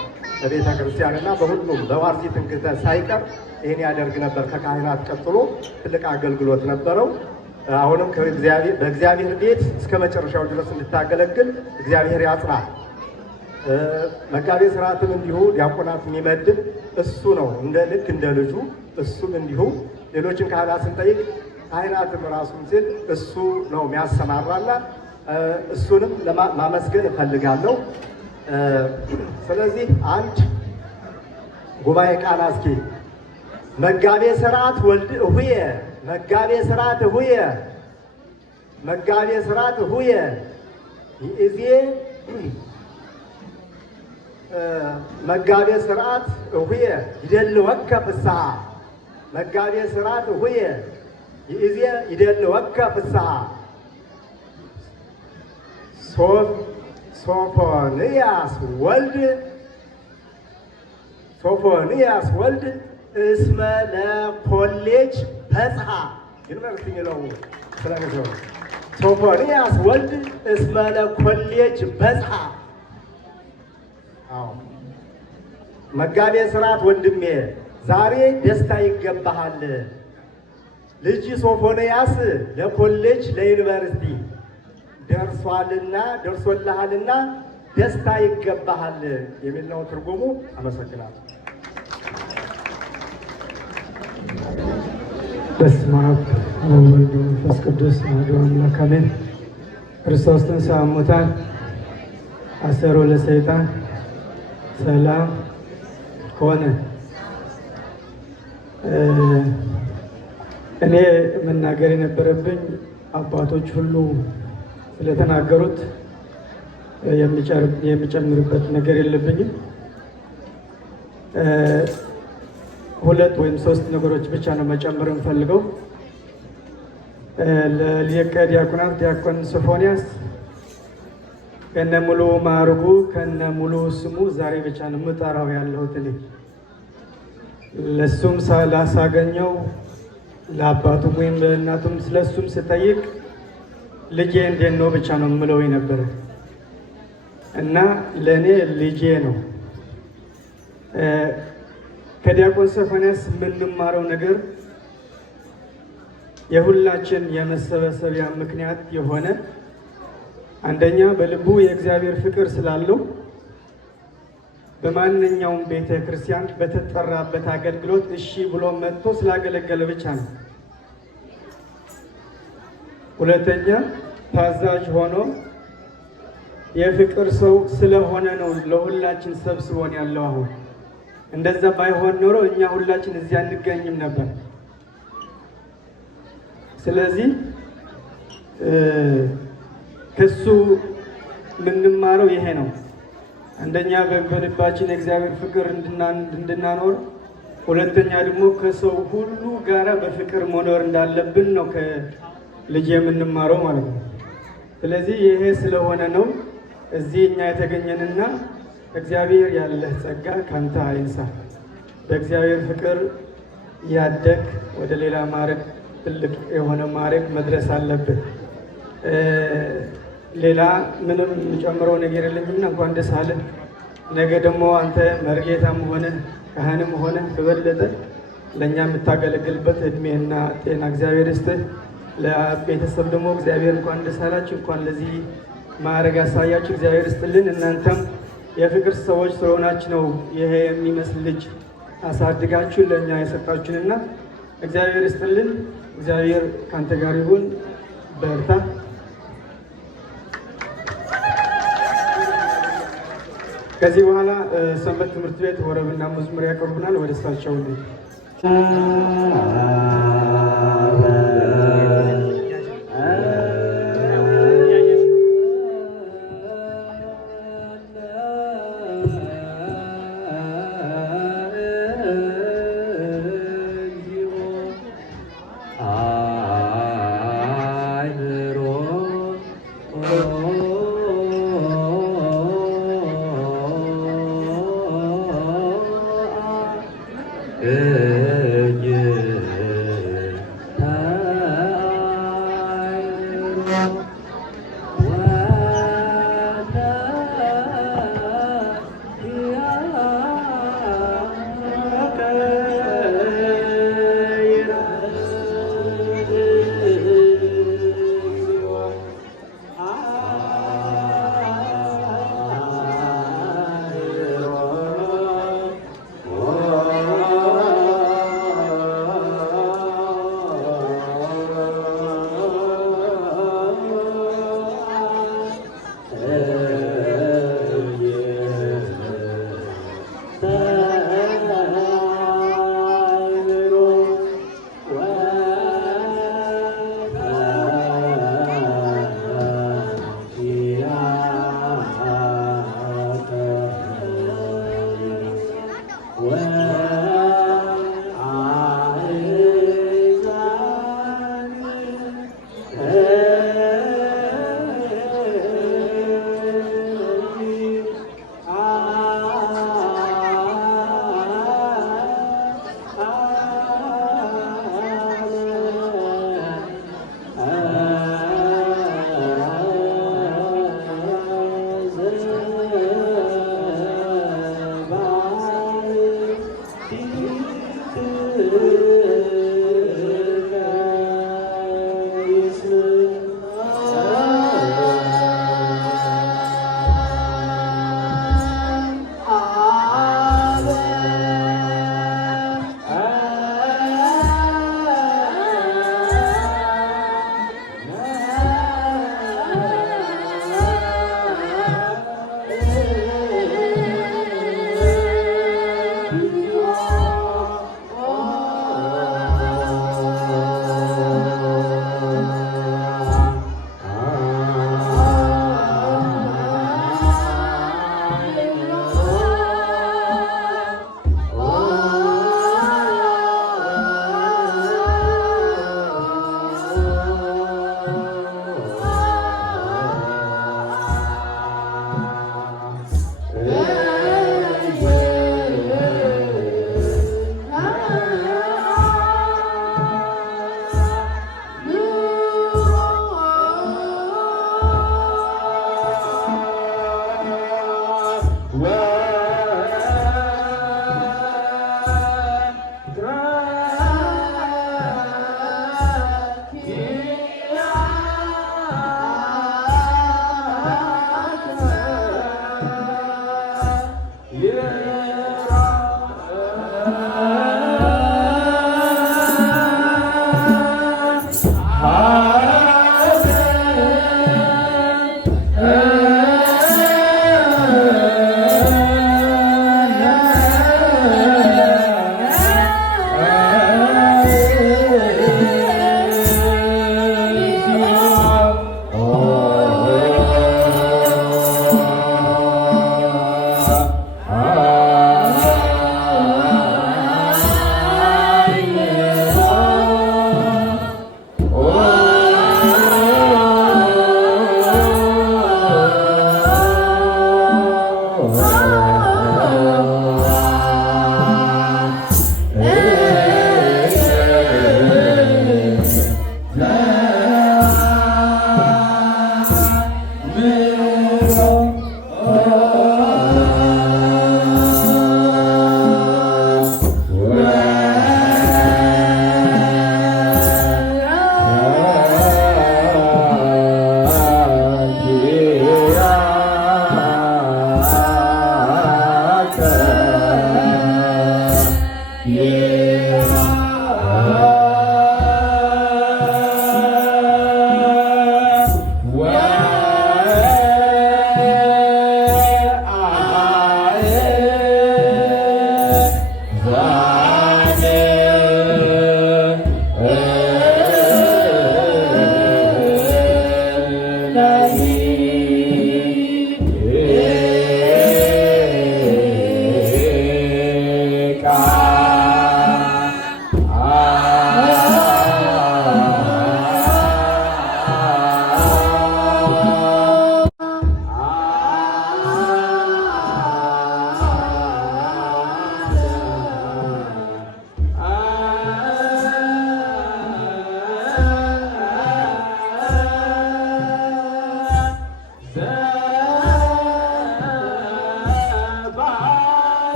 በቤተ ክርስቲያንና በሁሉም በዋርሲ ትንክተ ሳይቀር ይህን ያደርግ ነበር። ከካህናት ቀጥሎ ትልቅ አገልግሎት ነበረው። አሁንም በእግዚአብሔር ቤት እስከ መጨረሻው ድረስ እንድታገለግል እግዚአብሔር ያጽናል። መጋቤ ሥርዓትም እንዲሁ ዲያቆናት የሚመድብ እሱ ነው፣ ልክ እንደ ልጁ እሱም እንዲሁ ሌሎችን ካህናት ስንጠይቅ ካህናትም ራሱን ሲል እሱ ነው የሚያሰማራና እሱንም ማመስገን እፈልጋለሁ። ስለዚህ አንድ ጉባኤ ቃል እስኪ መጋቤ ሥርዓት ወልድ እሁየ መጋቤ ሥርዓት እሁየ መጋቤ ሥርዓት እሁየ ይእዜ መጋቤ ሥርዓት እሁየ ይደልወከ ፍስሐ መጋቤ ሥርዓት እሁየ ይእዜ ይደልወከ ፍስሐ ሶፎንያስ ወልድ እስመ ለኮሌጅ በጽሐ ዩኒቨርሲቲ የሚለው ስለሚሰሩ ሶፎንያስ ወልድ እስመ ለኮሌጅ በጽሐ። መጋቤ ሥርዓት ወንድሜ ዛሬ ደስታ ይገባሃል። ልጅ ሶፎንያስ ለኮሌጅ ለዩኒቨርሲቲ ደርሶልሃልና ደስታ ይገባሃል የሚል ነው ትርጉሙ። አመሰግናለሁ። በስመ አብ ወወልድ ወመንፈስ ቅዱስ አሐዱ አምላክ አሜን። ክርስቶስ ተንሥአ እሙታን አሰሮ ለሰይጣን ሰላም ሆነ። እኔ መናገር የነበረብኝ አባቶች ሁሉ ስለተናገሩት የሚጨምርበት ነገር የለብኝም። ሁለት ወይም ሶስት ነገሮች ብቻ ነው መጨመር የምፈልገው። ለሊቀ ዲያቆናት ዲያቆን ሶፎንያስ ከነ ሙሉ ማዕረጉ ከነ ሙሉ ስሙ ዛሬ ብቻ ነው የምጠራው ያለሁት እኔ። ለሱም ሳላሳገኘው ለአባቱም ወይም ለእናቱም ስለሱም ስጠይቅ ልጄ እንዴት ነው ብቻ ነው የምለው የነበረ። እና ለእኔ ልጄ ነው። ከዲያቆን ሶፎንያስ የምንማረው ነገር የሁላችን የመሰበሰቢያ ምክንያት የሆነ አንደኛ በልቡ የእግዚአብሔር ፍቅር ስላለው በማንኛውም ቤተ ክርስቲያን በተጠራበት አገልግሎት እሺ ብሎ መጥቶ ስላገለገለ ብቻ ነው። ሁለተኛ ታዛዥ ሆኖ የፍቅር ሰው ስለሆነ ነው ለሁላችን ሰብስቦን ያለው። አሁን እንደዛ ባይሆን ኖሮ እኛ ሁላችን እዚያ አንገኝም ነበር። ስለዚህ ከሱ የምንማረው ይሄ ነው። አንደኛ በልባችን የእግዚአብሔር ፍቅር እንድናኖር፣ ሁለተኛ ደግሞ ከሰው ሁሉ ጋራ በፍቅር መኖር እንዳለብን ነው ከልጅ የምንማረው ማለት ነው። ስለዚህ ይሄ ስለሆነ ነው እዚህ እኛ የተገኘንና እግዚአብሔር ያለህ ጸጋ ካንተ አይንሳ። በእግዚአብሔር ፍቅር ያደግ ወደ ሌላ ማዕረግ ትልቅ የሆነ ማዕረግ መድረስ አለብን። ሌላ ምንም ጨምረው ነገር የለኝምና እንኳን ደስ አለ። ነገ ደግሞ አንተ መርጌታም ሆነ ካህንም ሆነ በበለጠ ለእኛ የምታገለግልበት እድሜና ጤና እግዚአብሔር ይስጥህ። ለቤተሰብ ደግሞ እግዚአብሔር እንኳን ደስ አላችሁ፣ እንኳን ለዚህ ማዕረግ አሳያችሁ፣ እግዚአብሔር ይስጥልን። እናንተም የፍቅር ሰዎች ስለሆናችሁ ነው ይሄ የሚመስል ልጅ አሳድጋችሁ ለእኛ የሰጣችሁንና እግዚአብሔር ይስጥልን። እግዚአብሔር ካንተ ጋር ይሁን፣ በርታ። ከዚህ በኋላ ሰንበት ትምህርት ቤት ወረብና መዝሙር ያቀርቡናል። ወደ እሳቸው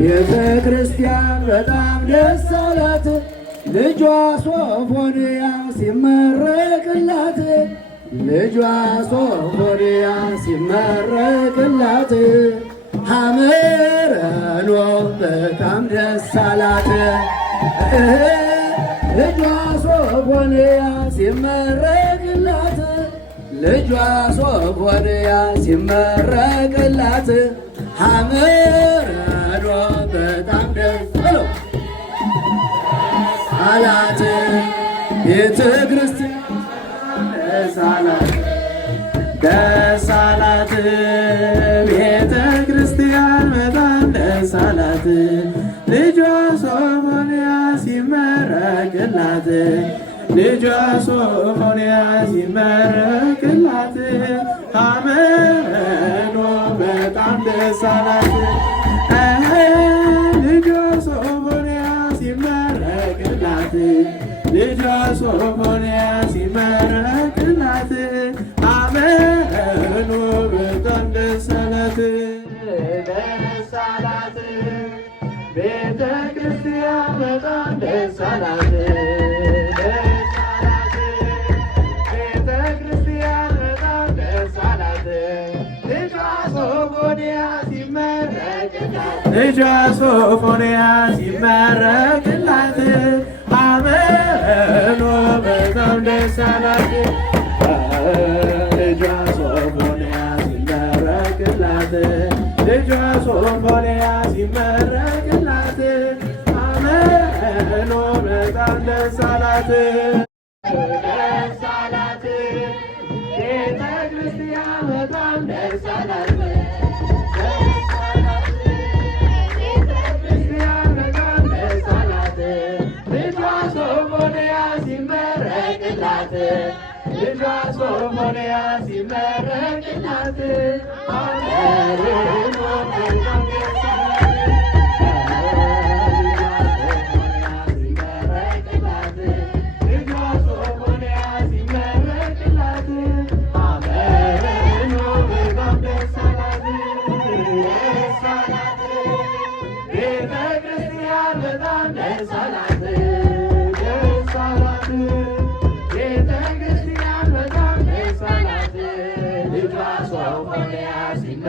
ቤተ ክርስቲያን በጣም ደስ አላት፣ ልጇ ሶፎንያ ሲመረቅላት፣ ልጇ ሶፎንያ ሲመረቅላት፣ ሐመረኖ በጣም ደስ አላት። ልጇ ሶፎንያ ሲመረቅላት፣ ልጇ ሶፎንያ ሲመረቅላት፣ ሐመረኖ በጣም ደስ አላት። ቤተ ክርስቲያን ደስ አላት፣ ደስ አላት። ቤተ ክርስቲያን በጣም ደስ አላት፣ ልጇ ሶፎንያ ሲመረቅላት፣ ልጇ ሶፎንያ ሲመረቅላት፣ ሐመረኖ በጣም ደስ አላት። ልጇ ሶፎንያ ሲመረቅላት፣ ልጇ ሶፎንያ ሲመረቅላት፣ ሐመረኖ በጣም ደስ አላት፣ ደስ አላት። ቤተ ክርስቲያን በጣም ደስ አላት፣ ደስ አላት። ቤተ ክርስቲያን በጣም ደስ አላት፣ ልጇ ሶፎንያ ሲመረቅላት፣ ልጇ ሶፎንያ ሲመረቅላት፣ ሐመረኖ በጣም ደስ አላት። ልጇ ሶፎንያ ሲመረቅላት፣ ልጇ ሶፎንያ ሲመረቅላት፣ ሐመረኖ በጣም ደስ አላት፣ ደስ አላት። ቤተ ክርስቲያን በጣም ደስ አላት፣ ደስ አላት። ቤተ ክርስቲያን በጣም ደስ አላት፣ ልጇ ሶፎንያ ሲመረቅላት፣ ልጇ ሶፎንያ ሲመረቅላት፣ ሐመረኖ በጣም ደስ አላት፣ ልጇ ሶፎንያ ሲመረቅላት፣ ሐመረኖ በጣም ደስ አላት።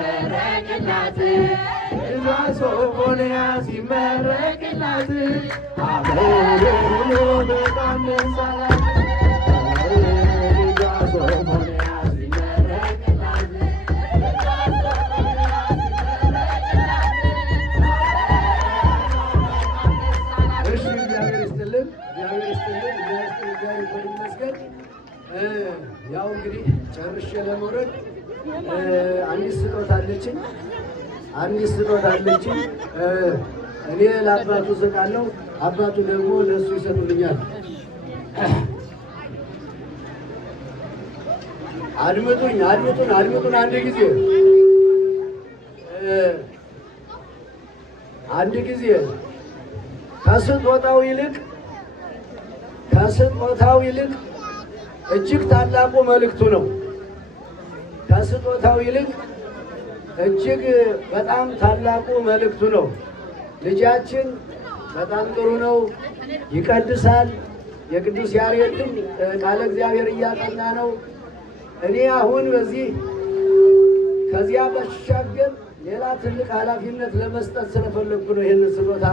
ሲመረቅላት ልጇ ሶፎንያ ሲመረቅላት አገር ሁሉ በጣም ደስ አላት። ልጇ ሶፎንያ ሲመረቅላት እሺ እግዚአብሔር ይስጥልን፣ እግዚአብሔር ይስጥልን፣ እግዚአብሔር ይመስገን። ያው እንግዲህ ጨርሼ ለመውረድ አንዲት ስጦታ አለችኝ፣ እኔ ለአባቱ እሰጣለሁ፣ አባቱ ደግሞ ለእሱ ይሰጡልኛል። አድምጡኝ አንድ ጊዜ ከስጦታው ይልቅ እጅግ ታላቁ መልእክቱ ነው። ከስጦታው ይልቅ እጅግ በጣም ታላቁ መልእክቱ ነው። ልጃችን በጣም ጥሩ ነው፣ ይቀድሳል። የቅዱስ ያሬድን ቃለ እግዚአብሔር እያጠና ነው። እኔ አሁን ከዚያ ባሻገር ሌላ ትልቅ ኃላፊነት ለመስጠት ስለፈለግኩ ነው ይህንን ስጦታ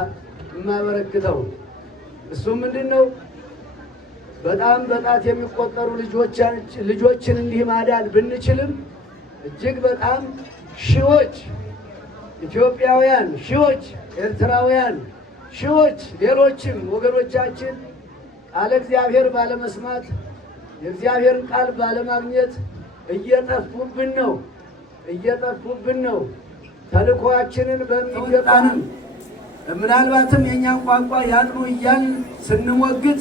የማበረክተው። እሱ ምንድን ነው? በጣም በጣት የሚቆጠሩ ልጆችን እንዲህ ማዳን ብንችልም እጅግ በጣም ሺዎች ኢትዮጵያውያን፣ ሺዎች ኤርትራውያን፣ ሺዎች ሌሎችም ወገኖቻችን ቃለ እግዚአብሔር ባለመስማት የእግዚአብሔርን ቃል ባለማግኘት እየጠፉብን ነው። ተልእኮአችንን በሚገባንም ምናልባትም የእኛን ቋንቋ ያጥኑ እያልን ስንሞግት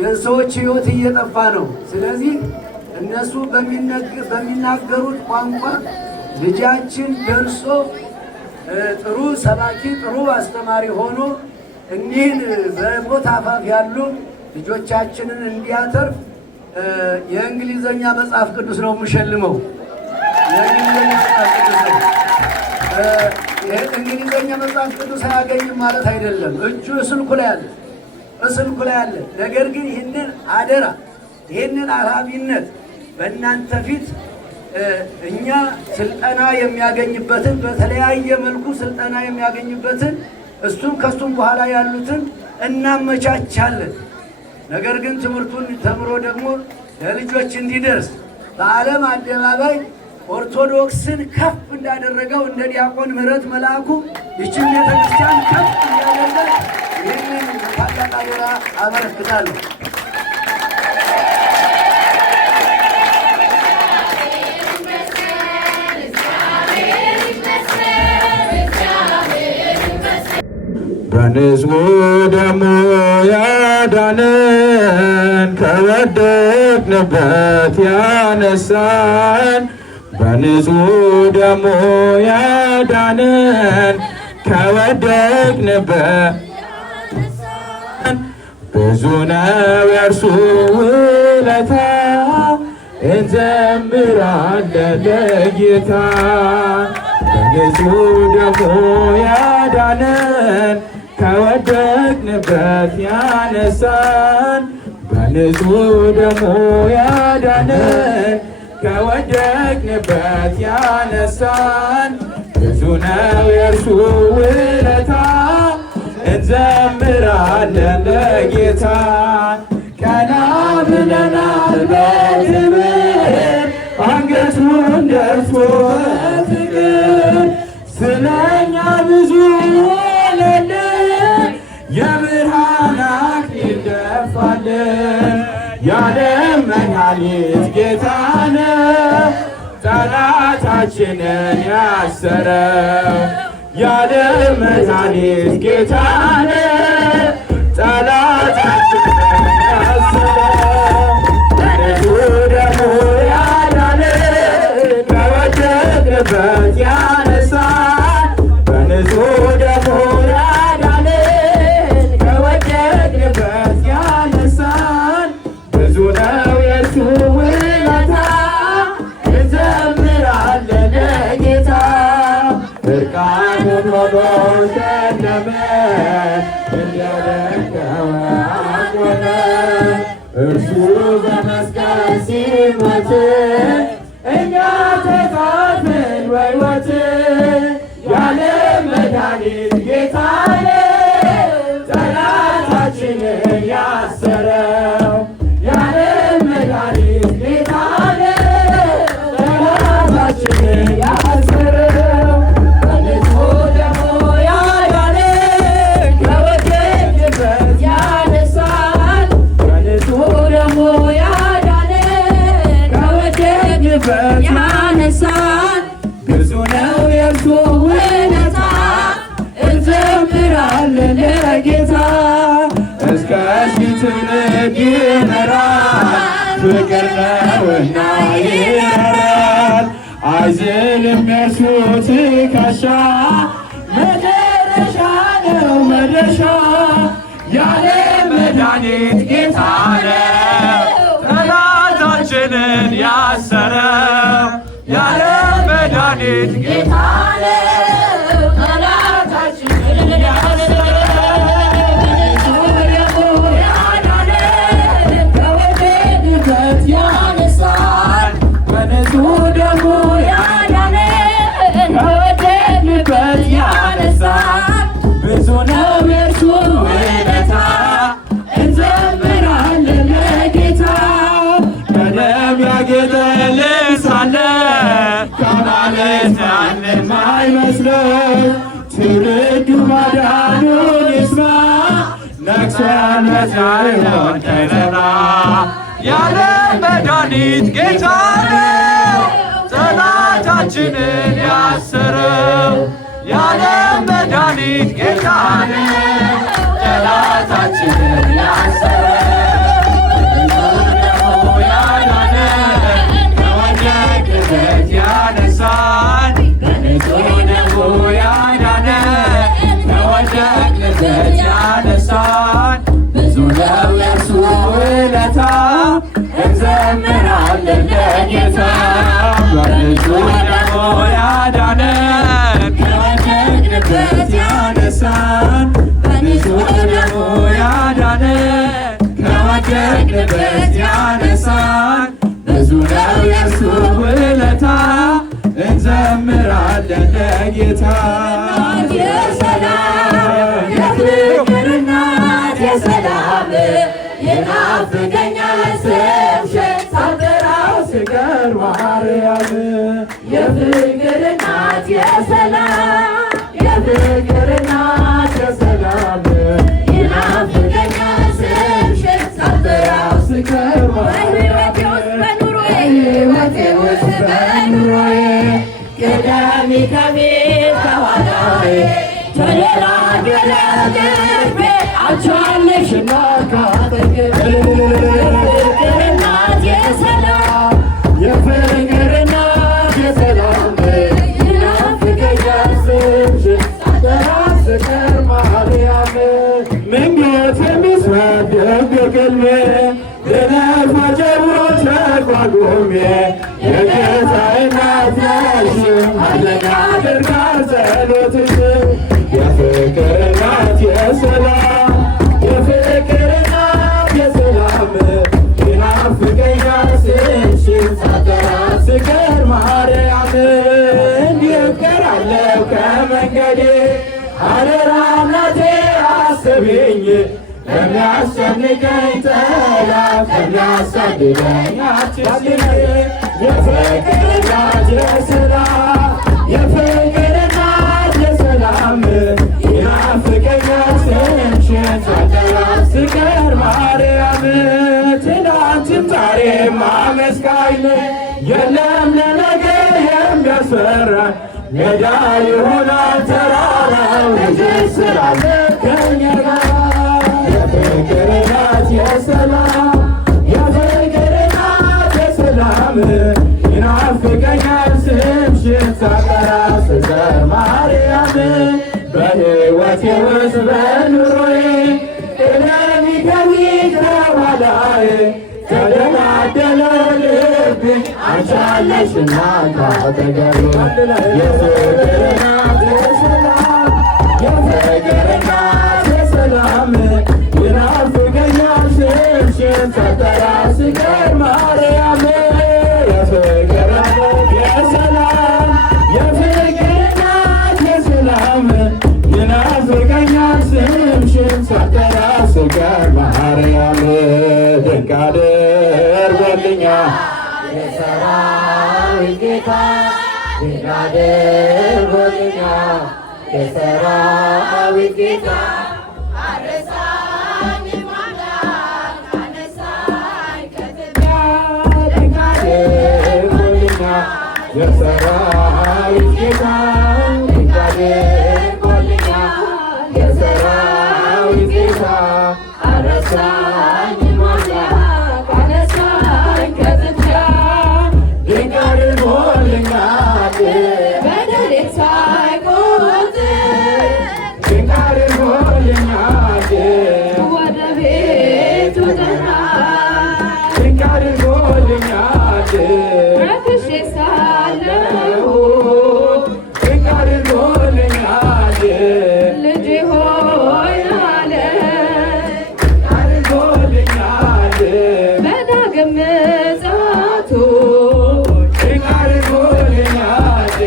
የሰዎች ሕይወት እየጠፋ ነው። ስለዚህ እነሱ በሚናገሩት ቋንቋ ልጃችን ደርሶ ጥሩ ሰባኪ፣ ጥሩ አስተማሪ ሆኖ እኒህን በሞት አፋፍ ያሉ ልጆቻችንን እንዲያተርፍ የእንግሊዘኛ መጽሐፍ ቅዱስ ነው የምሸልመው። የእንግሊዘኛ መጽሐፍ ቅዱስ ነው። እንግሊዘኛ መጽሐፍ ቅዱስ አያገኝም ማለት አይደለም። እጁ ስልኩ ላይ አለ። ነገር ግን ይህንን አደራ፣ ይህንን ኃላፊነት በእናንተ ፊት እኛ ስልጠና የሚያገኝበትን በተለያየ መልኩ ስልጠና የሚያገኝበትን እሱም ከሱም በኋላ ያሉትን እናመቻቻለን። ነገር ግን ትምህርቱን ተምሮ ደግሞ ለልጆች እንዲደርስ በዓለም አደባባይ ኦርቶዶክስን ከፍ እንዳደረገው እንደ ዲያቆን ምህረት መልአኩ ይችን ቤተክርስቲያን ከፍ እንዳደረገ ይህንን ታላቅ አደራ አበረክታለሁ። በንጹሕ ደሙ ያዳነን ከወደቅንበት ያነሳን በንጹሕ ደሙ ያዳነን ከወደቅንበት ብዙ ነው የእርሱ ውለታ እንዘምራለን ለጌታ በንጹሕ ደሙ ያዳነን ከወደቅንበት ያነሳን በንጹሕ ደሙ ያዳነን ከወደቅንበት ያነሳን ብዙ ነው የእርሱ ውለታ እንዘምራለን ለጌታ ቀና ብለናል በክብር አንገቱን ደፍቶ በፍቅር ስለኛ ብዙ ሆነልን የብርሃን አክሊል ደፋልን የዓለም መድኃኒት ጌታ ነው ጠላታችንን ያሰረው የዓለም መድኃኒት ጌታ ነው ጠላታችንን ያሰረው በንጹሕ ደሙ ያዳነን ከወደቅንበት ያነሳን በንጹሕ ደሙ ያዳነን ከወደቅንበት ያነሳን ብዙ ነው የእርሱ ውለታ እንዘምራለን ለጌታ እርቃኑን ሆኖ ሸለመ እንደደከመ አቆመ እርሱ በመስቀል ሲሞት እኛ ተጻፍን በሕይወት ለጌታ እስከ ሺህ ትውልድ ይኖራል። ፍቅር ነውና ይኖራል አይዝልም የእርሱ ትከሻ መጨረሻ ነው መድረሻ ያለ መድኃኒት ጌታ ነው ጠላታችንን ያሰረው ያለ መድኃኒት ጌታ ነው ጠላታችንን ያሰረው ከወደድንበት ያነሳን በንጹሕ ደሙ ያዳነን ከወደድንበት ያነሳን ብዙ ነው የእርሱ ውለታ እንዘምራለን ለጌታ ቀለም ያጌጠ ልብስ አለ ከማለት ያንም አይመስለው ትውልዱ ማዳኑን ይስማ ነግሷል በጽዮን ከተማ ያለ መድኃኒት ጌታ ነው ጠላታችንን ያሰረው ያለ መድኃኒት ጌታ ነው ጠላታችንን ያሰረው ከወደቅንበት ያነሳን በንጹሕ ደሙ ያዳነን ከወደቅንበት ያነሳን ብዙ ነው የእርሱ ውለታ እንዘምራለን ለጌታ በንጹሕ ደሙ ያዳነን ከወደቅንበት ያነሳን በንጹሕ ደሙ ያዳነን ከወደቅንበት ያነሳን ብዙ ነው የእርሱ ውለታ እንዘምራለን ለጌታ የሰላም የፍቅር እናት የሰላም ይናፍቀኛል ስምሽን ሳልጠራው ስቀር ማርያም የፍቅር እናት የሰላም የፍቅር እናት የሰላም ይናፍቀኛል ስምሽን ሳልጠራው ስቀር በሕይወቴ ውስጥ በኑሮዬ ቀዳሚ ከቤት ከኋላዬ ተደላደለ ልቤ አንቺ አለሽና ካጠገቤ የፍቅር እናት የሰላም የፍቅር እናት የሰላም ይናፍቀኛል ስምሽን ሳልጠራው ስቀር ማርያም ምኞት የሚስወደድ ቅልቤ ልነፋ ጀምሮ ተቋቁሜ የጌታዬ እናት ነሽ አለኝ አድርጋል ጸሎትሽ የፍቅር እናት የሰላም የፍቅር እናት የሰላም ይናፍቀኛል ስምሽን ሳልጠራው ስቀር ማርያም እንዲሁ እቀራለሁ ከመንገዴ አደራ እናቴ አስቢኝ ለሚያስጨንቀኝ ጠላት ለሚያሳድደኝ አትስኝ የፍቅር እናት የሰላም የፍቅር እናት የሰላም ይናፍቀኛል ስምሽን ሳልጠራው ስቀር ማርያም ትናንትም ዛሬም አመስጋኝ ነኝ የለም ለነገ የሚያስፈራኝ ሜዳ ይሆናል ተራራው ልጅሽ ስላለ ከእኛ ጋር የፍቅር እናት የሰላም የፍቅር እናት የሰላም ይናፍቀኛል ስምሽን ሳልጠራው ስቀር ማርያም በሕይወቴ ውስጥ በኑሮዬ ቀዳሚ ከፊት ከኋላዬ ተደላደለ ልቤ አንቺ አለሽና ካጠገቤ የፍቅር እናት የሰላም የፍቅር እናት የሰላም ይናፍቀኛል ስምሽን ሳልጠራው ስቀር ማርያም የፍቅር እናት የሰላም የፍቅር እናት የሰላም ይናፍቀኛል ስምሽን ሳልጠራው ስቀር ማርያም ድንቅ አድርጎልኛል የሰራዊት ጌታ ድንቅ አድርጎልኛል የሰራዊት ጌታ አረሳኝ ማዳን አነሳኝ ከትቢያ ድንቅ አድርጎልኛል የሰራዊት ጌታ ድንቅ አድርጎልኛል የሰራዊት ሳይቆጥር ድንቅ አድርጎልኛል ወደ ቤቱ ጠራኝ ድንቅ አድርጎልኛል ረክሼ ሳለሁ ድንቅ አድርጎልኛል ልጄ ሆይ አለ ድንቅ አድርጎልኛል በዳግም ምጽአቱ ድንቅ አድርጎልኛል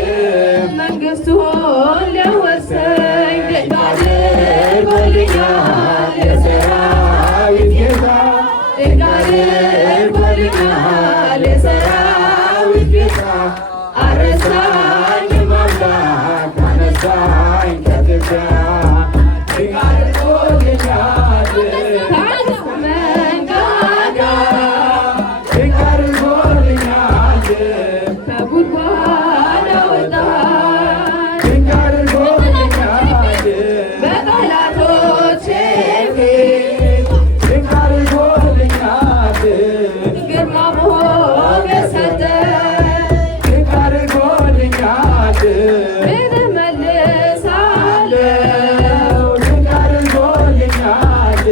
መንግሥቱን ሊያወርሰኝ ድንቅ አድርጎልኛል የሰራዊት ጌታ ድንቅ አድርጎልኛል የሰራዊት ጌታ አረሳኝም አምላክ አነሳኝ ከትቢያ ድንቅ አድርጎልኛል ከአንበሳ መንጋጋ ድንቅ አድርጎልኛል ከጉድጓድ አወጣኝ ድንቅ አድርጎልኛል በጠላቶቼ ፊት ድንቅ አድርጎልኛል ግርማ ሞገስ ሰጠኝ ድንቅ አድርጎልኛል ምን እመልሳለሁ ድንቅ አድርጎልኛል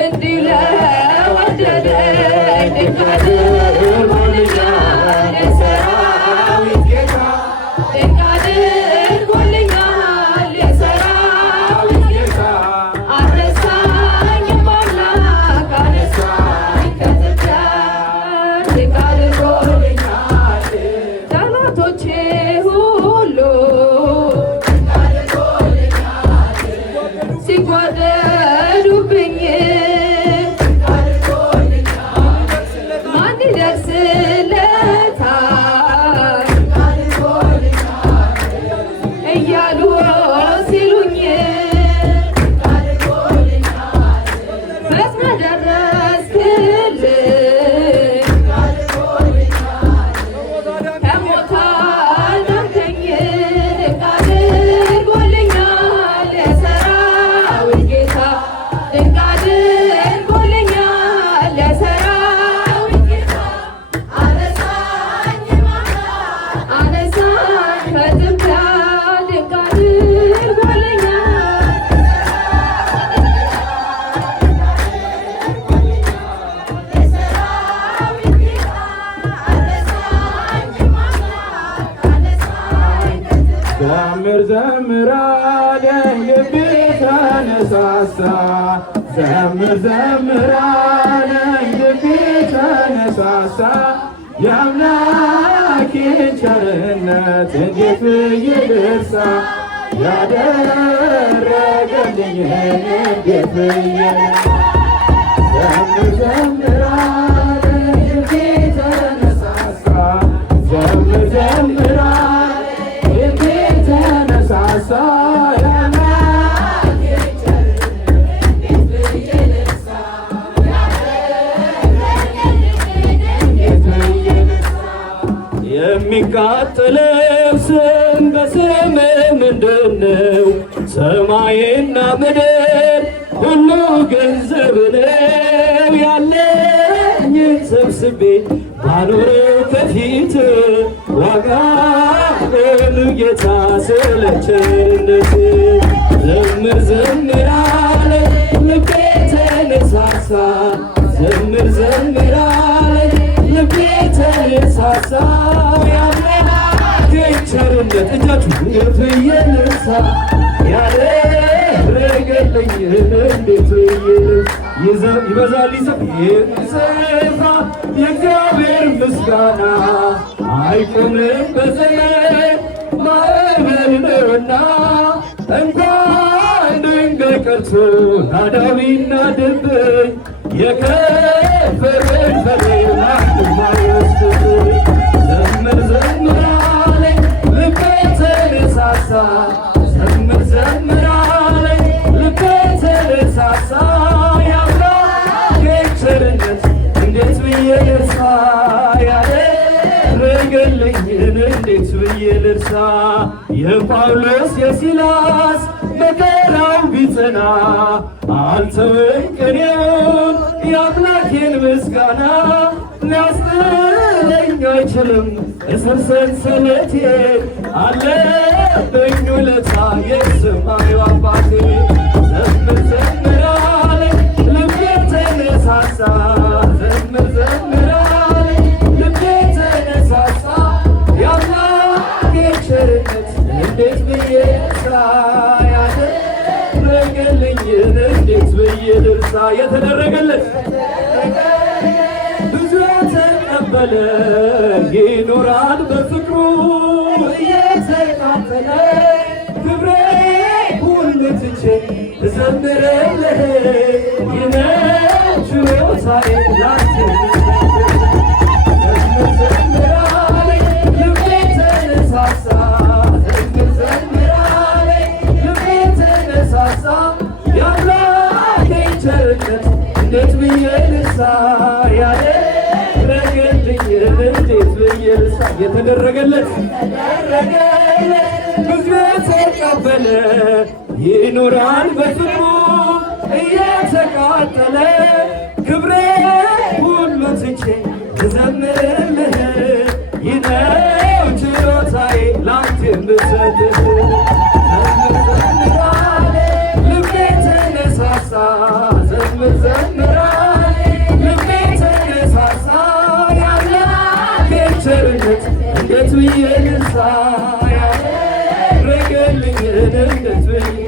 እንዲህ ለወደደኝ ድንቅ አድርጎልኛል የሰራዊት ጌታ ድንቅ አድርጎልኛል የሰራዊት ጌታ አረሳኝም አምላክ አነሳኝ ከትቢያ ድንቅ አድርጎልኛል ጠላቶቼ ሁሉ ድንቅ አድርጎልኛል ሲጓደዱብኝ ድንቅ አድርጎልኛል ማን ይደርስለታል ድንቅ አድርጎልኛል እያሉ ሲሉኝ ድንቅ አድርጎልኛል ፈጥነህ ደረስክልኝ ድንቅ አድርጎልኛል ከሞት አዳንከኝ ድንቅ አድርጎልኛል የሰራዊት ጌታ ድንቅ አድርጎልኛል የሰራዊት ጌታ አነሳኝም አምላክ አነሳኝ ከትቢያ ድንቅ አድርጎልኛል የሰራዊት ጌታ አነሳኝም አምላክ አነሳኝ ከትቢያ ዘምር ዘምር አለኝ ልቤ ተነሳሳ ዘምር ዘምር አለኝ ልቤ ተነሳሳ የአምላኬን ቸርነት እንዴት ብዬ ልርሳ ያደረገልኝን እንዴት ብዬ ዘምር ዘምር አለኝ ልቤ ተነሳሳ ዘምር ዘምር አለኝ ልቤ ተነሳሳ የሚቃጠለው ስም በስም ምንድነው? ሰማይና ምድር ሁሉ ገንዘብ ነው። ያለኝን ሰብስቤ ባኖረው ከፊት ዋጋ በሉ ጌታ ስለ ቸርነት ዘምር ዘምር አለ ልቤ ተነሳሳ ዘምር ዘምር አለ ልቤ ተነሳሳ የአምላኬን ቸርነት እጃችሁ እንዴት ብዬ ልርሳ ያደረገልኝን እንዴት ብዬ ይበዛል ስፍራ የእግዚአብሔር ምስጋና አይቆምም በዘመን ማዕበል ነውና እንኳን ድንጋይ ቀርቶ ናዳው ቢናድብኝ የከበረን በሌላ ማይወስድብኝ ዘምር ዘምር አለኝ ልቤ ተነሳሳ ዘምር ዘምር አለኝ ልቤ ተነሳሳ የአምላኬን ቸርነት እንዴት ብዬ ልርሳ ያደረገልኝን እንዴት ብዬ ልርሳ የጳውሎስ የሲላስ መከራው ቢጸና አልተወም ቅኔውን የአምላኬን ምስጋና ሊያስጥለኝ አይችልም እስር ሰንሰለቴን አለ ዋለብኝ ውለታ የሰማዩ አባቴ ዘምር ዘምር አለኝ ልቤ ተነሳሳ ዘምር ዘምር አለኝ ልቤ ተነሳሳ የአምላኬ ቸርነት እንዴት ብዬ ያደረገልኝን እንዴት ብዬ ልርሳ የተደረገለት ብዙ የተቀበለ ይኖራል በፍቅሩ እየተቃጠለ ክብሬ ሁሉ ትቼ እዘምርልህ ይነው ችሎታዬ ላንተ ዘምር አለኝ ልቤ ተነሳሳ ዘምር ዘምር አለኝ ልቤ ተነሳሳ የአምላኬን ቸርነት እንዴት ብዬ ልርሳ ያደረገልኝን እንዴት ብዬ ልርሳ የተደረገለት ብዙ የተቀበለ ይኖራል በፍቅሩ እየተቃጠለ ክብሬ ሁሉ ትቼ እዘምርልህ ይነው ችሎታዬ ላንተ የምሰጥህ ዘምር ዘምር አለኝ ልቤ ተነሳሳ ዘምር ዘምር አለኝ ልቤ ተነሳሳ የአምላኬን ቸርነት እንዴት ብዬ ልርሳ ያደረገልኝን እንዴት ብዬ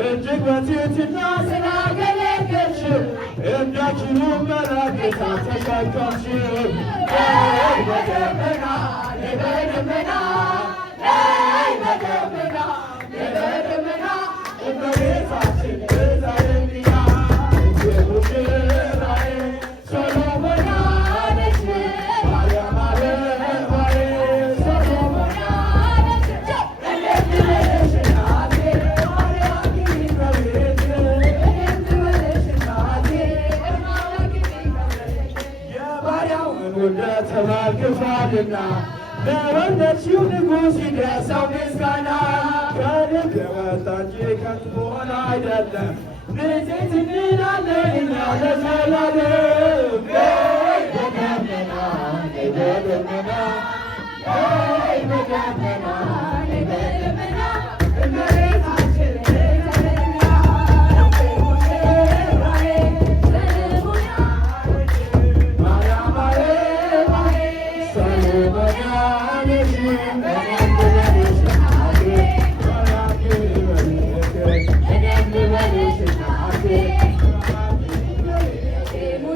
እጅግ በትህትና ስላገለገልሽ እንዳችሉ መላእክት ተሸከምሽ በደመና በደመና በደመና በደመና እመቤታችን ዘረንያ ሙሽራዬ ሰሎሞን አለች ማርያም አበባዬ ሰሎሞን አለች ተባርክሷልና ለወለድሽው ንጉሥ ይድረሰው ምስጋና ከልብ የወጣ እንጂ ከንቱ ሆነ አይደለም ንጽሕት እንላለን እኛ ለዘላለም በደመና በደመና በደመና በደመና እመቤታችን Thank you.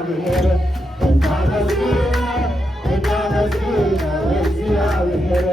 እግዚአብሔር እናመስግነው እግዚአብሔር